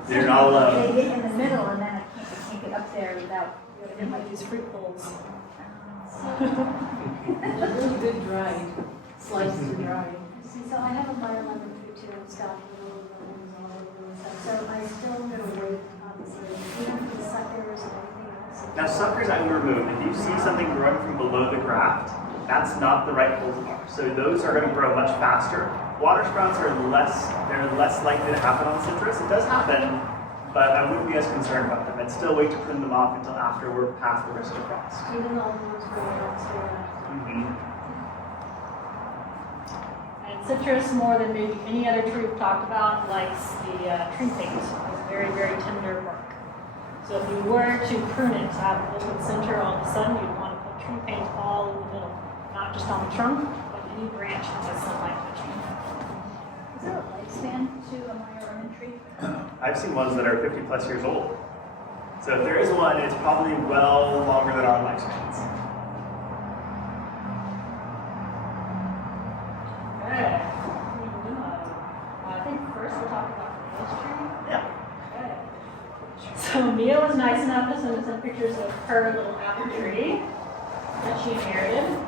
You're not alone. They get in the middle and then I can't get up there without. It might use fruit bowls. Really good dried, sliced and dried. See, so I have a Meyer lemon tree too, it's got little lemons all over and stuff, so I still gonna wait, obviously, even for the suckers and everything else. Now suckers I will remove. If you see something growing from below the graft, that's not the right cultivar. So those are going to grow much faster. Water sprouts are they're less likely to happen on citrus. It does happen, but I wouldn't be as concerned about them. I'd still wait to prune them off until after we're past the risk of frost. Even though the ones growing upstairs. And citrus, more than maybe any other tree we've talked about, likes the tree paint. It's very, very tender bark. So if you were to prune it to have an open center, all of a sudden you'd want to put tree paint all in the middle, not just on the trunk, but any branch that has sunlight touching it. Is there a lifespan to a Meyer lemon tree? I've seen ones that are 50 plus years old. So if there is one, it's probably well longer than our lifespans. Okay. I think first we'll talk about Mia's tree. Yeah. Okay. So Mia was nice enough to send us some pictures of her little apple tree that she inherited.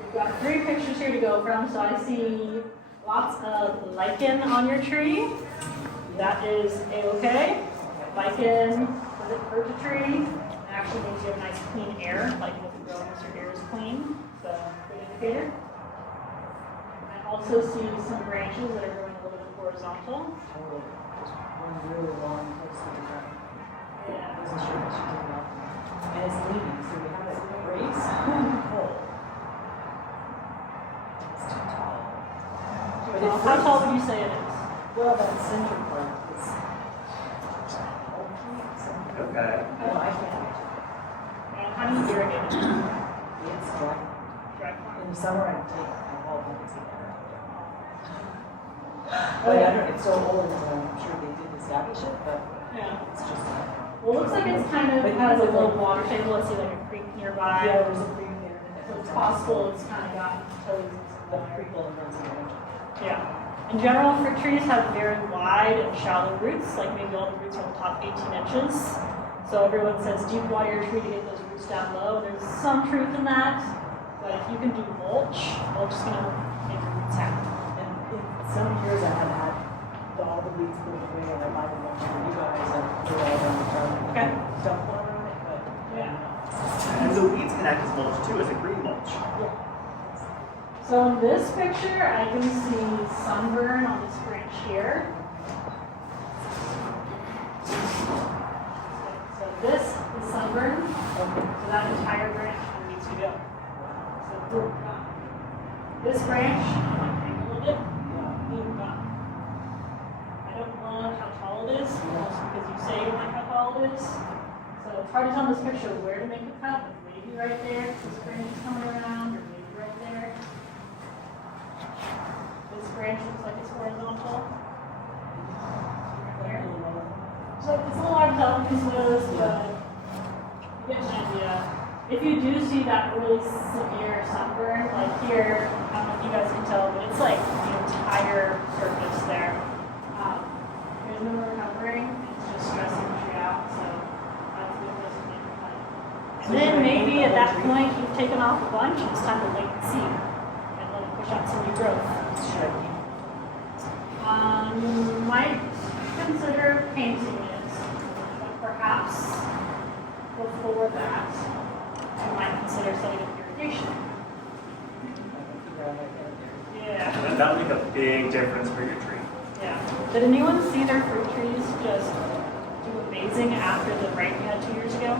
We've got 3 pictures here to go from. So I see lots of lichen on your tree. That is a-okay. Lichen, does it hurt the tree? It actually makes you have nice clean air. Lichen doesn't grow unless your air is clean. So good indicator. I also see some branches that are growing a little bit horizontal. Just one really long close to the ground. I Yeah. wasn't sure what she did about. And it's leaning, so we have it raised. Oh. It's too tall. But it How tall would you say it is? Well, that center part is. Okay. No, I can't. And how do you irrigate it? It's dry. Dry farm. In the summer, I take a whole bunch of it. But I don't, it's so old, I'm sure they did establish it, but Yeah. it's just. Well, it looks like it's kind of has a little water table. Let's see, like a creek nearby. Yeah, there's a creek there. So it's possible it's kind of got toes and The some creek will run some water. Yeah. In general, fruit trees have very wide and shallow roots, like maybe all the roots are on the top 18 inches. So everyone says deep water your tree to get those roots down low. There's some truth in that, but if you can do mulch, mulch is going to make your roots happen. And in some years I have had all the weeds moved away and I might have watched for you guys and put all around the farm. Okay. Dump water on it, but. Yeah. And the weeds can act as mulch too, as a green mulch. So in this picture, I can see sunburn on this branch here. So this is sunburn. So that entire branch needs to go. So this branch, I'm going to take a little bit. Boom, gone. I don't love how tall it is, mostly because you say you don't like how tall it is. So it's hard to tell in this picture where to make the cut. Maybe right there, this branch is coming around, or maybe right there. This branch looks like it's horizontal. There. So it's a little hard to tell between those, but you get an idea. If you do see that really severe sunburn, like here, I don't know if you guys can tell, but it's like the entire surface there. There's no recovering, it's just stressing the tree out, so that's a good place to make the cut. And then maybe at that point, you've taken off a bunch, and it's time to wait and see, and let it push out some new growth. You might consider painting it, but perhaps before that, you might consider setting up irrigation. Yeah. That would make a big difference for your tree. Yeah. Did anyone see their fruit trees just do amazing after the rain we had 2 years ago?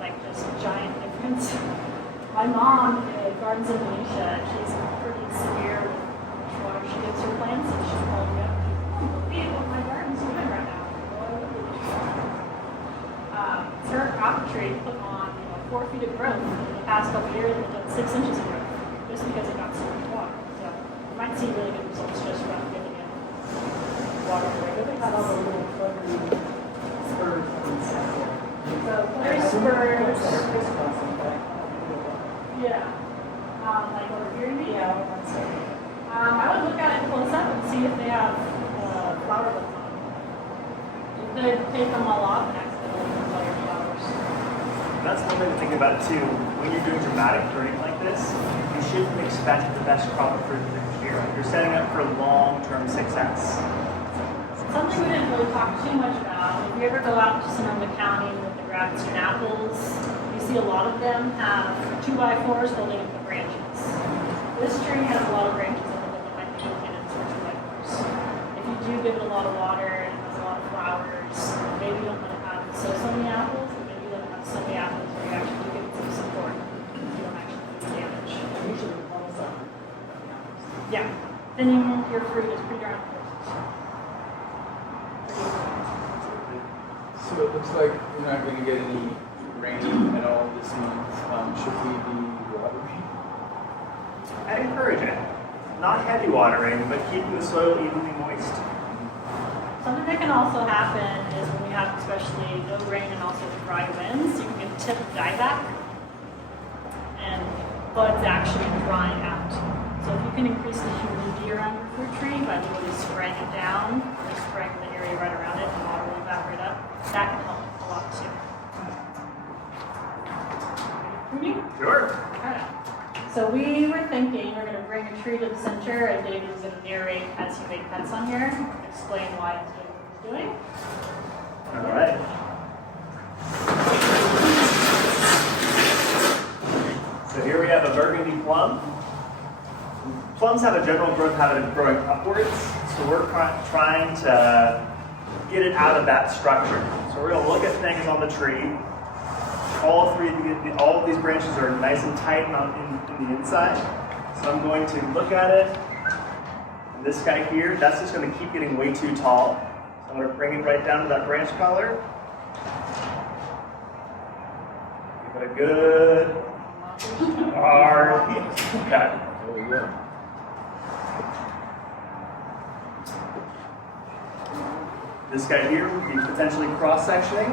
Like just a giant difference. My mom gardens in Indonesia, and she's pretty severe with how much water she gives her plants, and she's calling me up. I can't believe what my garden's doing right now. tree put on 4 feet of growth. In the past couple of years, it's done 6 inches of growth, just because it got so much water. So you might see really good results just from giving it water. They got all the little fluttery spurs and stuff. So there's spurs. Yeah. Like over here, you mean? Yeah, that's it. I would look at it close up and see if they have flower buds on them. You could take them all off and accidentally kill your flowers. And that's one thing to think about too. When you're doing dramatic pruning like this, you shouldn't expect the best crop of fruit next year. You're setting up for long-term success. Something we didn't really talk too much about, if you ever go out to Sonoma County with the Graviton apples, you see a lot of them have 2x4s holding up the branches. This tree has a lot of branches that look like might be candidates for 2x4s. If you do give it a lot of water and it has a lot of flowers, maybe you don't want to have so many apples, but maybe you want to have so many apples where you actually do give it some support. You don't actually do damage. Usually it falls on. Yeah, thinning your fruit is pretty darn important. So it looks like you're not going to get any rain at all this month. Should we be watering? I'd encourage it. Not heavy watering, but keeping the soil evenly moist. Something that can also happen is when we have especially no rain and also dry winds, you can get tip dieback and buds actually drying out. So if you can increase the humidity around your fruit tree by literally spraying it down, or spraying the area right around it and water will evaporate up, that can help a lot too. Pruning? Sure. Alright. So we were thinking we're going to bring a tree to the center and David is going to narrate as he made cuts on here, explain why he's doing what he's doing. All right. So here we have a burgundy plum. Plums have a general growth habit of growing upwards, so we're trying to get it out of that structure. So we're going to look at things on the tree. All of these branches are nice and tight in the inside. So I'm going to look at it. And this guy here, that's just going to keep getting way too tall. So I'm going to bring it right down to that branch collar. Give it a good hard cut. There we go. This guy here would be potentially cross-sectioning.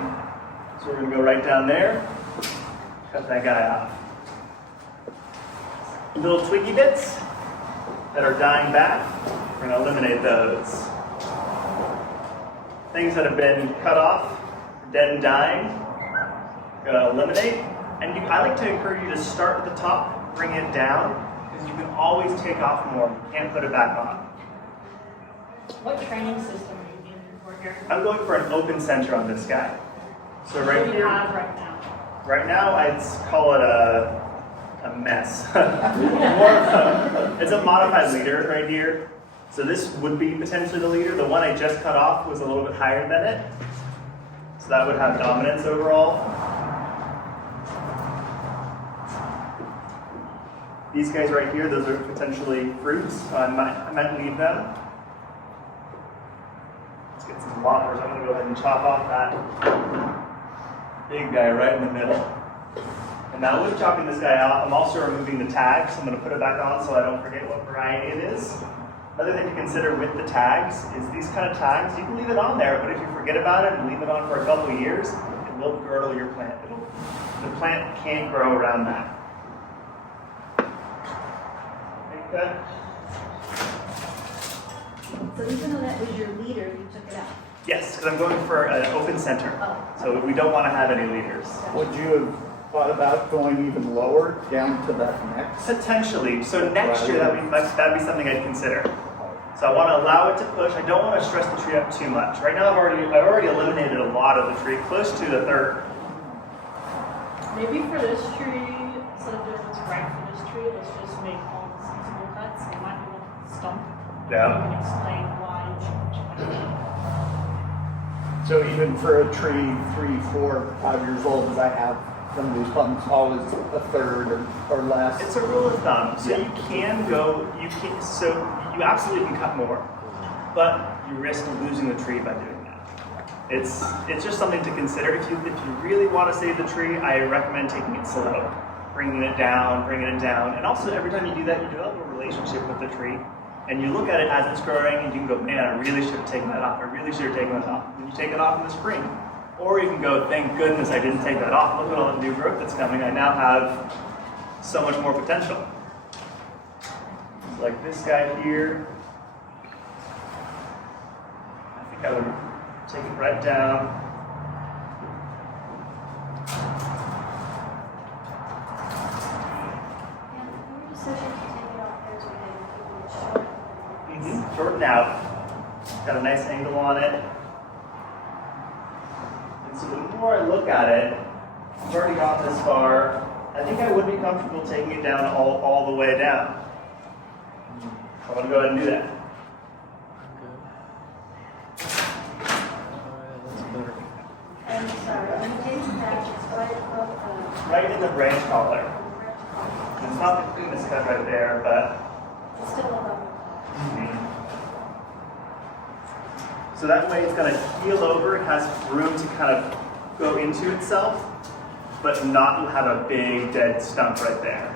So we're going to go right down there, cut that guy off. Little twiggy bits that are dying back, we're going to eliminate those. Things that have been cut off, dead and dying, we're going to eliminate. And I like to encourage you to start at the top, bring it down, because you can always take off more. You can't put it back on. What training system are you using for here? I'm going for an open center on this guy. So What right do you here, have right now? right now I'd call it a mess. It's a modified leader right here. So this would be potentially the leader. The one I just cut off was a little bit higher than it. So that would have dominance overall. These guys right here, those are potentially fruits. So I might leave them. Let's get some loppers. I'm going to go ahead and chop off that big guy right in the middle. And now with chopping this guy off, I'm also removing the tags. I'm going to put it back on so I don't forget what variety it is. Another thing to consider with the tags is these kind of tags, you can leave it on there, but if you forget about it and leave it on for a couple of years, it will girdle your plant. The plant can't grow around that. Okay. So even though that was your leader, you took it out? Yes, because I'm going for an open center. Oh. So we don't want to have any leaders. Would you have thought about going even lower, down to that next? Potentially. So next year, that'd be something I'd consider. So I want to allow it to push. I don't want to stress the tree up too much. Right now, I've already eliminated a lot of the tree, close to the third. Maybe for this tree, instead of doing what's right for this tree, let's just make all the sensible cuts. You might be able to stump. Yeah. You can explain why you should. So even for a tree 3, 4, 5 years old, as I have some of these plums, always a third or less. It's a rule of thumb. So Yeah. you absolutely can cut more, but you risk losing the tree by doing that. It's just something to consider. If you really want to save the tree, I recommend taking it slow, bringing it down, and also every time you do that, you develop a relationship with the tree, and you look at it as it's growing, and you can go, man, I really should have taken that off. I really should have taken that off. And you take it off in the spring, or you can go, thank goodness I didn't take that off. Look at all the new growth that's coming. I now have so much more potential. Like this guy here, I think I would take it right down. Shorten out. Got a nice angle on it. And so the more I look at it, I've already gone this far. I think I would be comfortable taking it down all the way down. I want to go ahead and do that. And sorry, I'm taking that, it's right above Right in the branch collar. It's not the cleanest cut right there, but. it's still above. So that way it's going to heel over, it has room to kind of go into itself, but not have a big dead stump right there.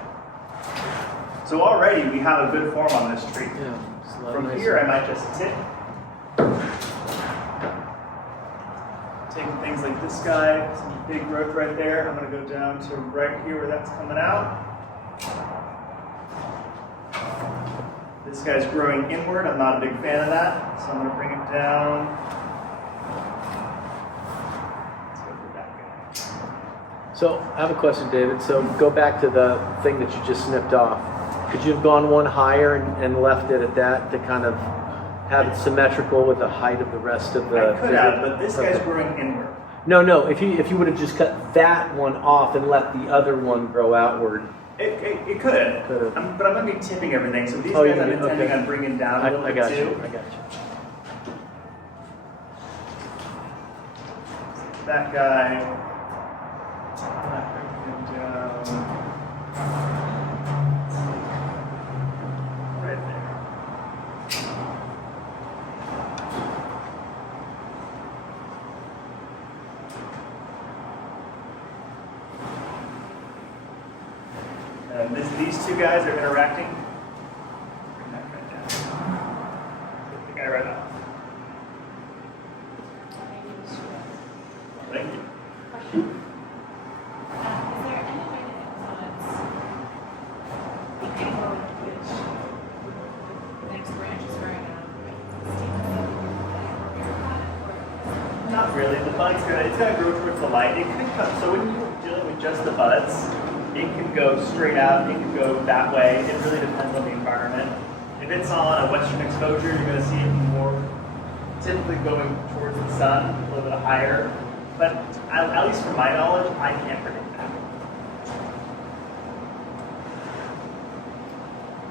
So already we have a good form on this tree. Yeah, it's a lot From nicer. here I might just tip. Taking things like this guy, some big growth right there. I'm going to go down to right here where that's coming out. This guy's growing inward. I'm not a big fan of that, so I'm going to bring it down. Let's go for that guy. So I have a question, David. So go back to the thing that you just snipped off. Could you have gone one higher and left it at that to kind of have it symmetrical with the height of the rest of the? I could have, but this guy's growing inward. No. If you would have just cut that one off and let the other one grow outward. It could. Could've. But I'm going to be tipping everything. So these Oh, guys you I'm mean- intending okay. on bringing down a little I bit got too. you. That guy. I'm not bringing him down. Right there. And these two guys are interacting. Bring that guy down. Take the guy right out. Thank you. Question. Is there any way to influence the angle at which the next branch is growing out? Not really. The bud's it's gonna grow towards the light. It could come. So when you're dealing with just the buds, it can go straight out. It can go that way. It really depends on the environment. If it's on a western exposure, you're gonna see it more typically going towards the sun, a little bit higher. But at least from my knowledge, I can't predict that.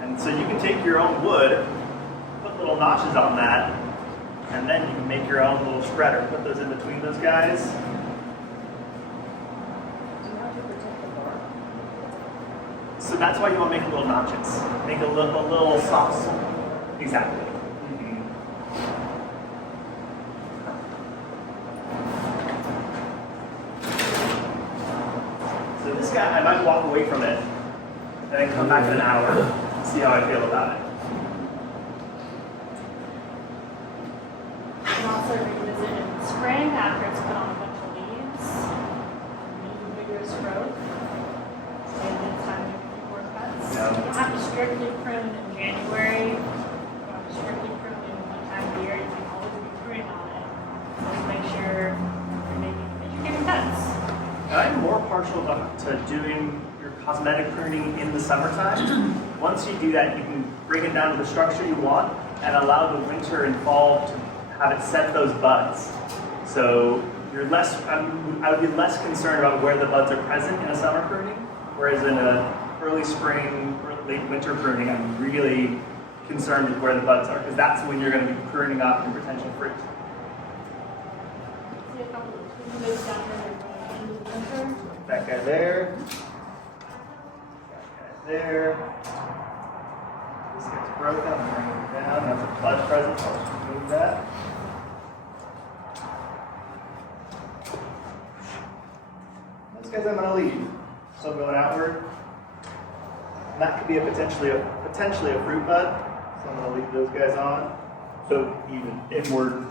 And so you can take your own wood, put little notches on that, and then you can make your own little spreader. Put those in between those guys. Do you have to protect the bark? So that's why you want to make little notches. Make a little soft. Exactly. So this guy, I might walk away from it and then come back in an hour and see how I feel about it. And also revisit in spring after it's put on a bunch of leaves, new vigorous growth. And it's time to work cuts. Yeah. You don't have to strictly prune in January. You don't have to strictly prune in one time of year. You can always be pruning on it. Just make sure you're making cuts. I'm more partial to doing your cosmetic pruning in the summertime. Once you do that, you can bring it down to the structure you want and allow the winter and fall to have it set those buds. So you're less. I would be less concerned about where the buds are present in a summer pruning, whereas in a early spring or late winter pruning, I'm really concerned with where the buds are because that's when you're going to be pruning off your potential fruit. See a couple of twos down here into the winter. That guy there. That guy there. This guy's broken. I'm bringing it down. That's a bud present. So I'll just move that. guys I'm gonna leave. So I'm going outward. And that could be potentially a fruit bud. So I'm gonna leave those guys on. So even inward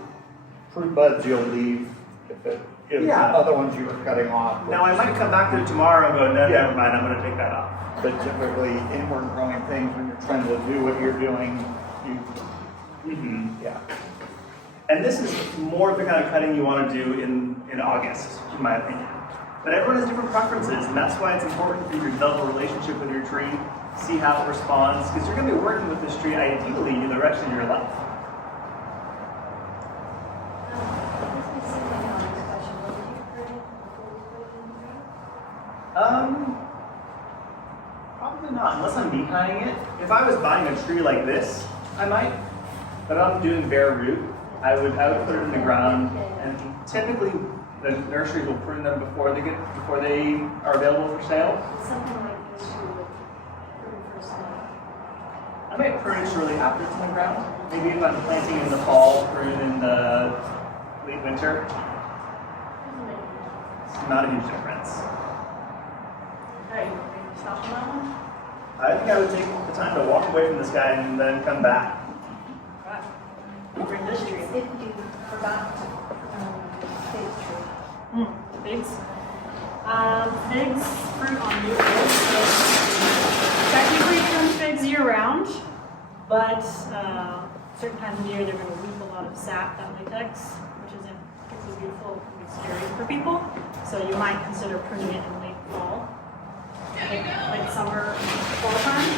fruit buds you'll leave if Yeah. the other ones you were cutting off. Now I might come back to it tomorrow and go, no, Yeah. never mind, I'm gonna take that off. But typically inward growing things, when you're trying to do what you're doing, you, yeah. And this is more of the kind of cutting you want to do in August, in my opinion. But everyone has different preferences, and that's why it's important for you to develop a relationship with your tree, see how it responds, because you're going to be working with this tree ideally in the rest of your life. Probably not, unless I'm behind it. If I was buying a tree like this, I might. But if I'm doing bare root, I would put it in the ground, and typically the nurseries will prune them before they are available for sale. Something like this, you would prune first thing. I might prune it shortly after it's in the ground. Maybe if I'm planting in the fall, prune in the late winter. It's not a huge difference. Okay, you ready to stop on that one? I think I would take the time to walk away from this guy and then come back. Right. Over in this tree. If you forgot to, fig tree. Figs. Figs fruit on new figs. So technically prune figs year round, but certain times of the year they're going to weep a lot of sap, that latex, which isn't particularly beautiful, it can be scary for people. So you might consider pruning it in late fall, like summer, fall time.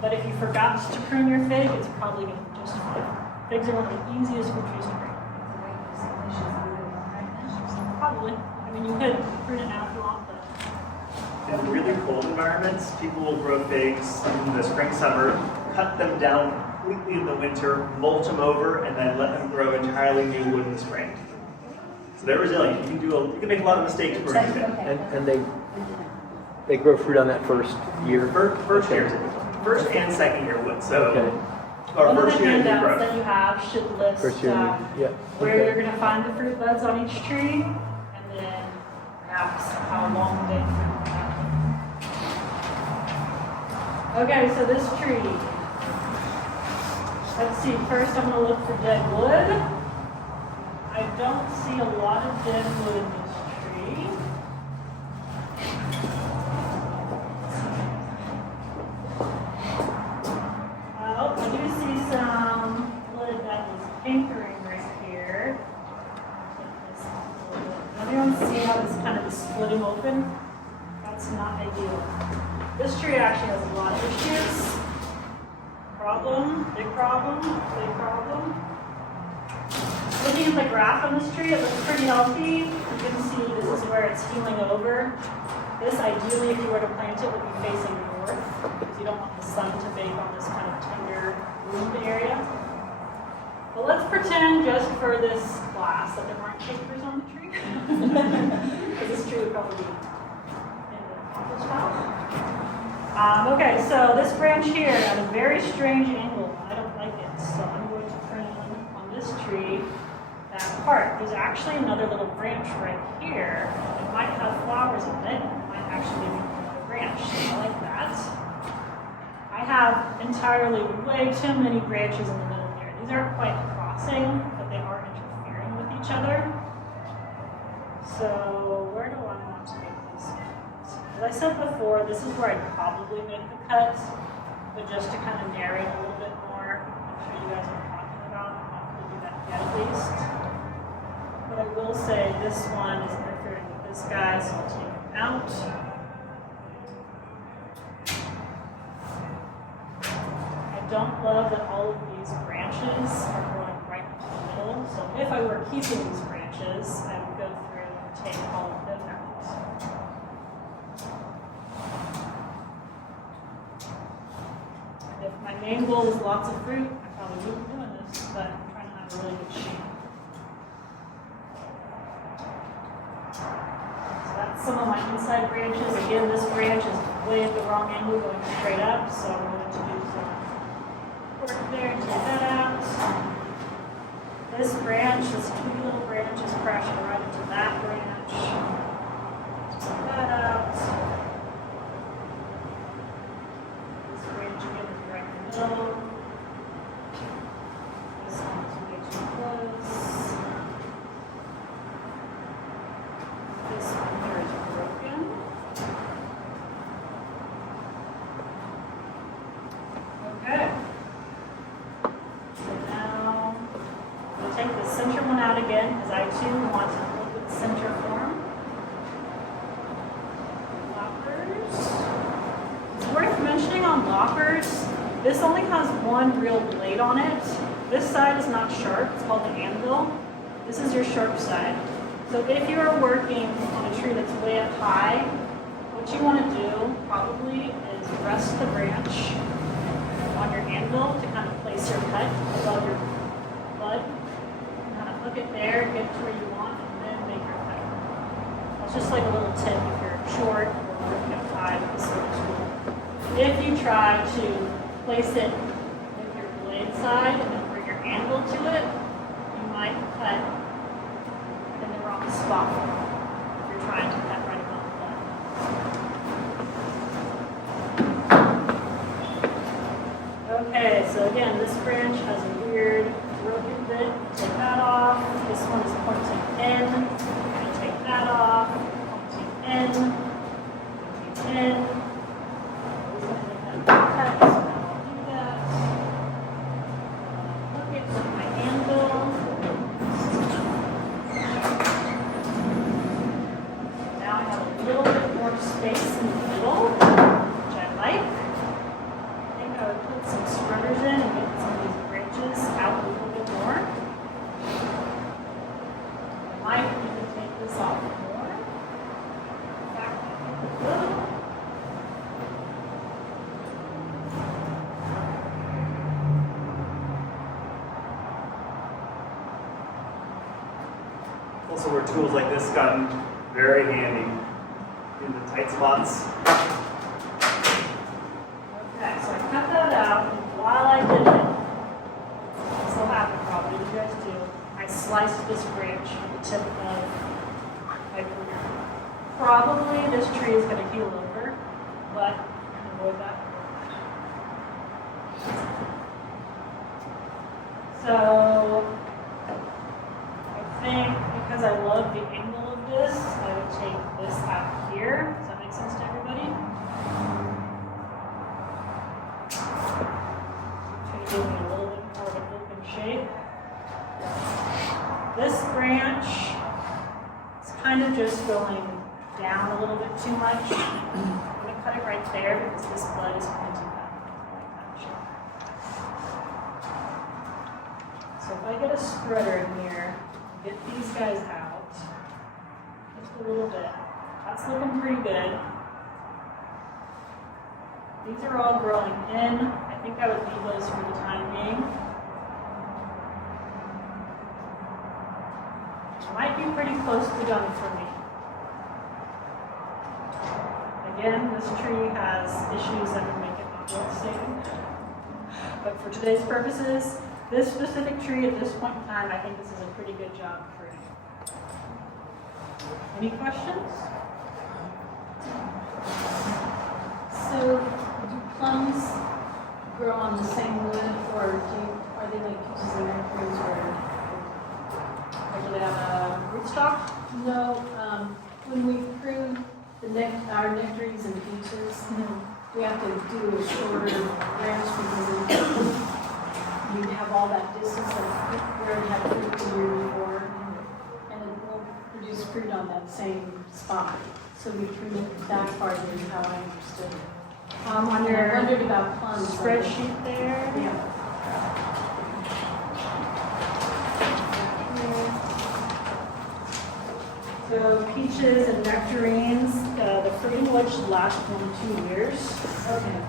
But if you forgot to prune your fig, it's probably going to be just fine. Figs are one of the easiest fruit trees to prune. Probably. I mean, you could prune it now if you want, but In really cold environments, people will grow figs in the spring, summer, cut them down completely in the winter, mulch them over, and then let them grow entirely new wood in the spring. So they're resilient. You can make a lot of mistakes pruning them. And they grow fruit on that first year? First year, first and second year wood. So, Okay. or one of the first year new handouts growth. that you have should list First year, yeah. where Okay. you're going to find the fruit buds on each tree, and then perhaps how long they fruit. Okay, so this tree. Let's see, first I'm going to look for dead wood. I don't see a lot of dead wood in this tree. Oh, I do see some wood that is anchoring right here. Everyone see how this kind of is splitting open? That's not ideal. This tree actually has a lot of issues. Problem, big problem, big problem. Looking at the graph on this tree, it looks pretty healthy. You can see this is where it's healing over. This, ideally, if you were to plant it, would be facing north, because you don't want the sun to bake on this kind of tender wound area. But let's pretend, just for this class, that there weren't capers on the tree. Because this tree would probably be in the compost pile. Okay, so this branch here at a very strange angle. I don't like it, so I'm going to prune on this tree that part. There's actually another little branch right here. It might have flowers in it. It might actually be a branch. So I like that. I have entirely way too many branches in the middle here. These aren't quite crossing, but they are interfering with each other. So where do I want to make these cuts? As I said before, this is where I'd probably make the cuts, but just to kind of narrate a little bit more, I'm sure you guys are talking about. I'm not going to do that yet at least. But I will say this one is interfering with this guy, so I'll take him out. I don't love that all of these branches are growing right into the middle, so if I were keeping these branches, I would go through and take all of them out. And if my main goal is lots of fruit, I probably wouldn't be doing this, but I'm trying to have a really good shape. So that's some of my inside branches. Again, this branch is way at the wrong angle going straight up, so I'm going to do some work there and take that out. This branch, this twiggy little branch is crashing right into that branch. Pull that out. This branch again is right in the middle. This one's way too close. This one here is broken. Okay. So now we'll take the center one out again because I too want to look at the center form. Lockers. It's worth mentioning on lockers, this only has one real blade on it. This side is not sharp, it's called the anvil. This is your sharp side. So if you are working on a tree that's way up high, what you want to do probably is rest the branch on your anvil to kind of place your cut above your bud. Kind of hook it there, get it to where you want, and then make your cut. That's just like a little tip if you're short or working up high with this sort of tool. If you try to place it with your blade side and then bring your anvil to it, you might cut in the wrong spot if you're trying to cut right above the bud. Okay, so again, this branch has a weird broken bit. Take that off. This one is pointing in. We're going to take that off. Pointing in. Pointing in. This one is going to cut, so now I'll do that. Hook it with my anvil. Now I have a little bit more space in the middle, which I like. I would put some spreaders in and get some of these branches out a little bit more. I might even take this off more. In fact, I think it will. Also, where tools like this come very handy in the tight spots. Okay, so I cut that out, and while I did it, this will happen probably, you guys do, I sliced this branch with the tip of my pruner. Probably this tree is going to keel over, but avoid that. So, I think because I love the angle of this, I would take this out here. Does that make sense to everybody? Give me a little bit more of an open shape. This branch is kind of just going down a little bit too much. I'm going to cut it right there because this bud is going to do that kind of shape. So if I get a spreader in here, get these guys out, just a little bit. That's looking pretty good. These are all growing in. I think I would leave those for the time being. Might be pretty close to done for me. Again, this tree has issues that would make it not worth saving. But for today's purposes, this specific tree at this point in time, I think this is a pretty good job pruning. Any questions? So, do plums grow on the same wood, or are they like peaches and nectarines, or Do they have a rootstock? no? When we prune our nectarines and peaches, we have to do a shorter branch because you have all that distance of where it had fruit the year before, and it won't produce fruit on that same spot. So we prune it that farther is how I understood it. On And I your wondered about plums. spreadsheet there. Yeah. So peaches and nectarines, the fruiting wood should last 1 to 2 years. Okay.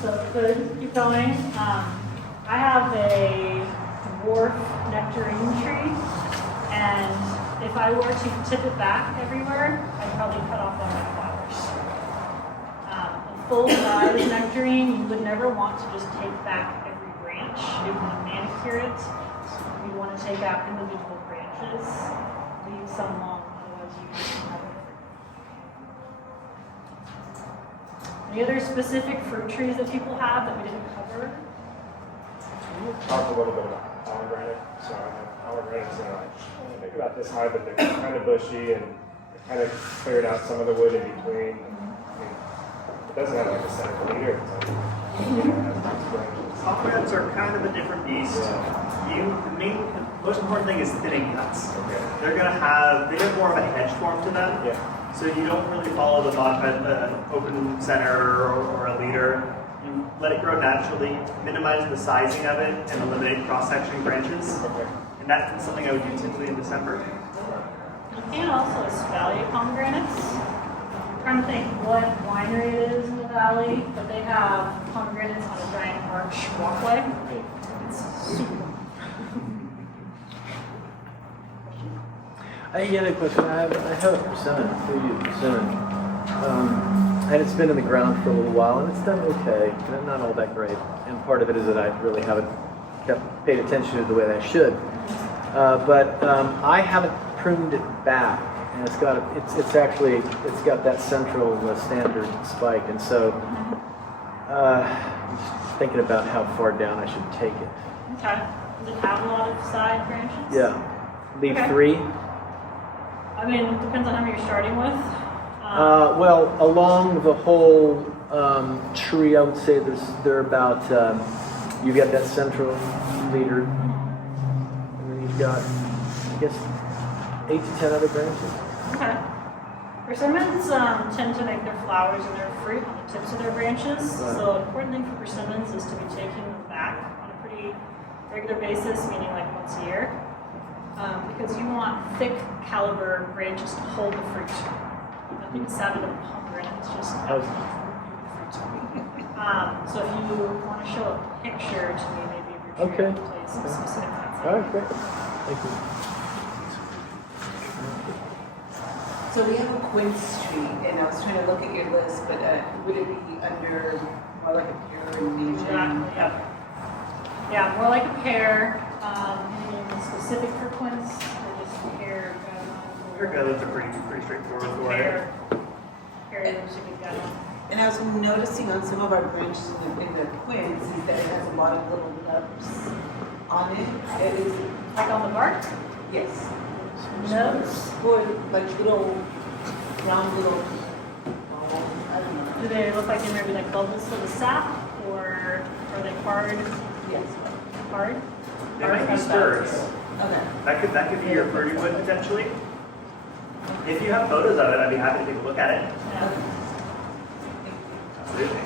So it could keep going. I have a dwarf nectarine tree, and if I were to tip it back everywhere, I'd probably cut off all my flowers. A full-size nectarine, you would never want to just take back every branch. You'd want to manicure it. you want to take out individual branches, leave some long, otherwise you just have it. Any other specific fruit trees that people have that we didn't cover? Talk a little bit about pomegranate. So I know pomegranates are like, think about this high, but they're kind of bushy and kind of cleared out some of the wood in between. I mean, it doesn't have like a center leader. It's like, it has these branches. Pomegranates are kind of a different beast. The most important thing is thinning nuts. Okay. They have more of a hedge form to them. Yeah. So you don't really follow the open center or a leader. You let it grow naturally, minimize the sizing of it, and eliminate cross-section branches. Okay. And that's something I would do typically in December. You can also espalier pomegranates. I'm trying to think what winery it is in the valley, but they have pomegranates on a giant arch walkway. It's super. I get a question. I have a persimmon, persimmon. And it's been in the ground for a little while, and it's done okay, but not all that great. And part of it is that I really haven't paid attention to it the way that I should. But I haven't pruned it back, and it's got that central standard spike, and so I'm just thinking about how far down I should take it. Okay. Does it have a lot of side branches? Yeah, leave Okay. 3. I mean, it depends on how many you're starting with. Well, along the whole tree, I would say they're about, you got that central leader, and then you've got, I guess, 8 to 10 other branches. Okay. Persimmons tend to make their flowers and their fruit on the tips of their branches. Right. So an important thing for persimmons is to be taking them back on a pretty regular basis, meaning like once a year. Because you want thick caliber branches to hold the fruit. Nothing sad about a pomegranate, it's just fruit. So if you want to show a picture to me, maybe of your tree, Okay. I can tell you some specific things. All right, great. Thank you. So we have a quince tree, and I was trying to look at your list, but would it be under more like a pear Exactly, yep. Yeah, more like a pear. Anything specific for quince, or just pear? Your gutters are pretty straightforward for it. Pear is a good guy. And I was noticing on some of our branches in the quince is that it has a lot of little nubs on it. It is, Like on the bark? yes, Nubs? or like little, round little, I don't know. Do they look like they maybe like bubbles to the sap, or are they hard? Yes. Hard? They might be spurs. Okay. That could be your fruity wood potentially. If you have photos of it, I'd be happy to take a look at it. Yeah. Absolutely.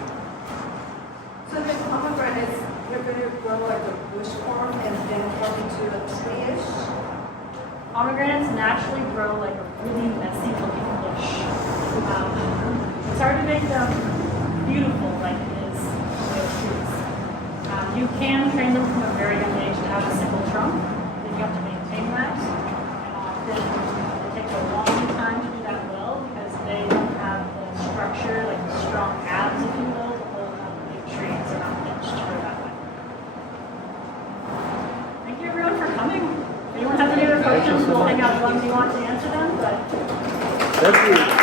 So the pomegranates, they're going to grow like a bush form and then form into a tree-ish? Pomegranates naturally grow like a really messy looking bush. It's hard to make them beautiful like it is with trees. You can train them from a very young age to have a single trunk, then you have to maintain that. And often it takes a long time to do that well because they don't have the structure, like the strong abs, if you will, to hold up big trees. They're not meant to grow that way. Thank you everyone for coming. If anyone has any other questions, we'll hang out as long as you want to answer them, but Thank you.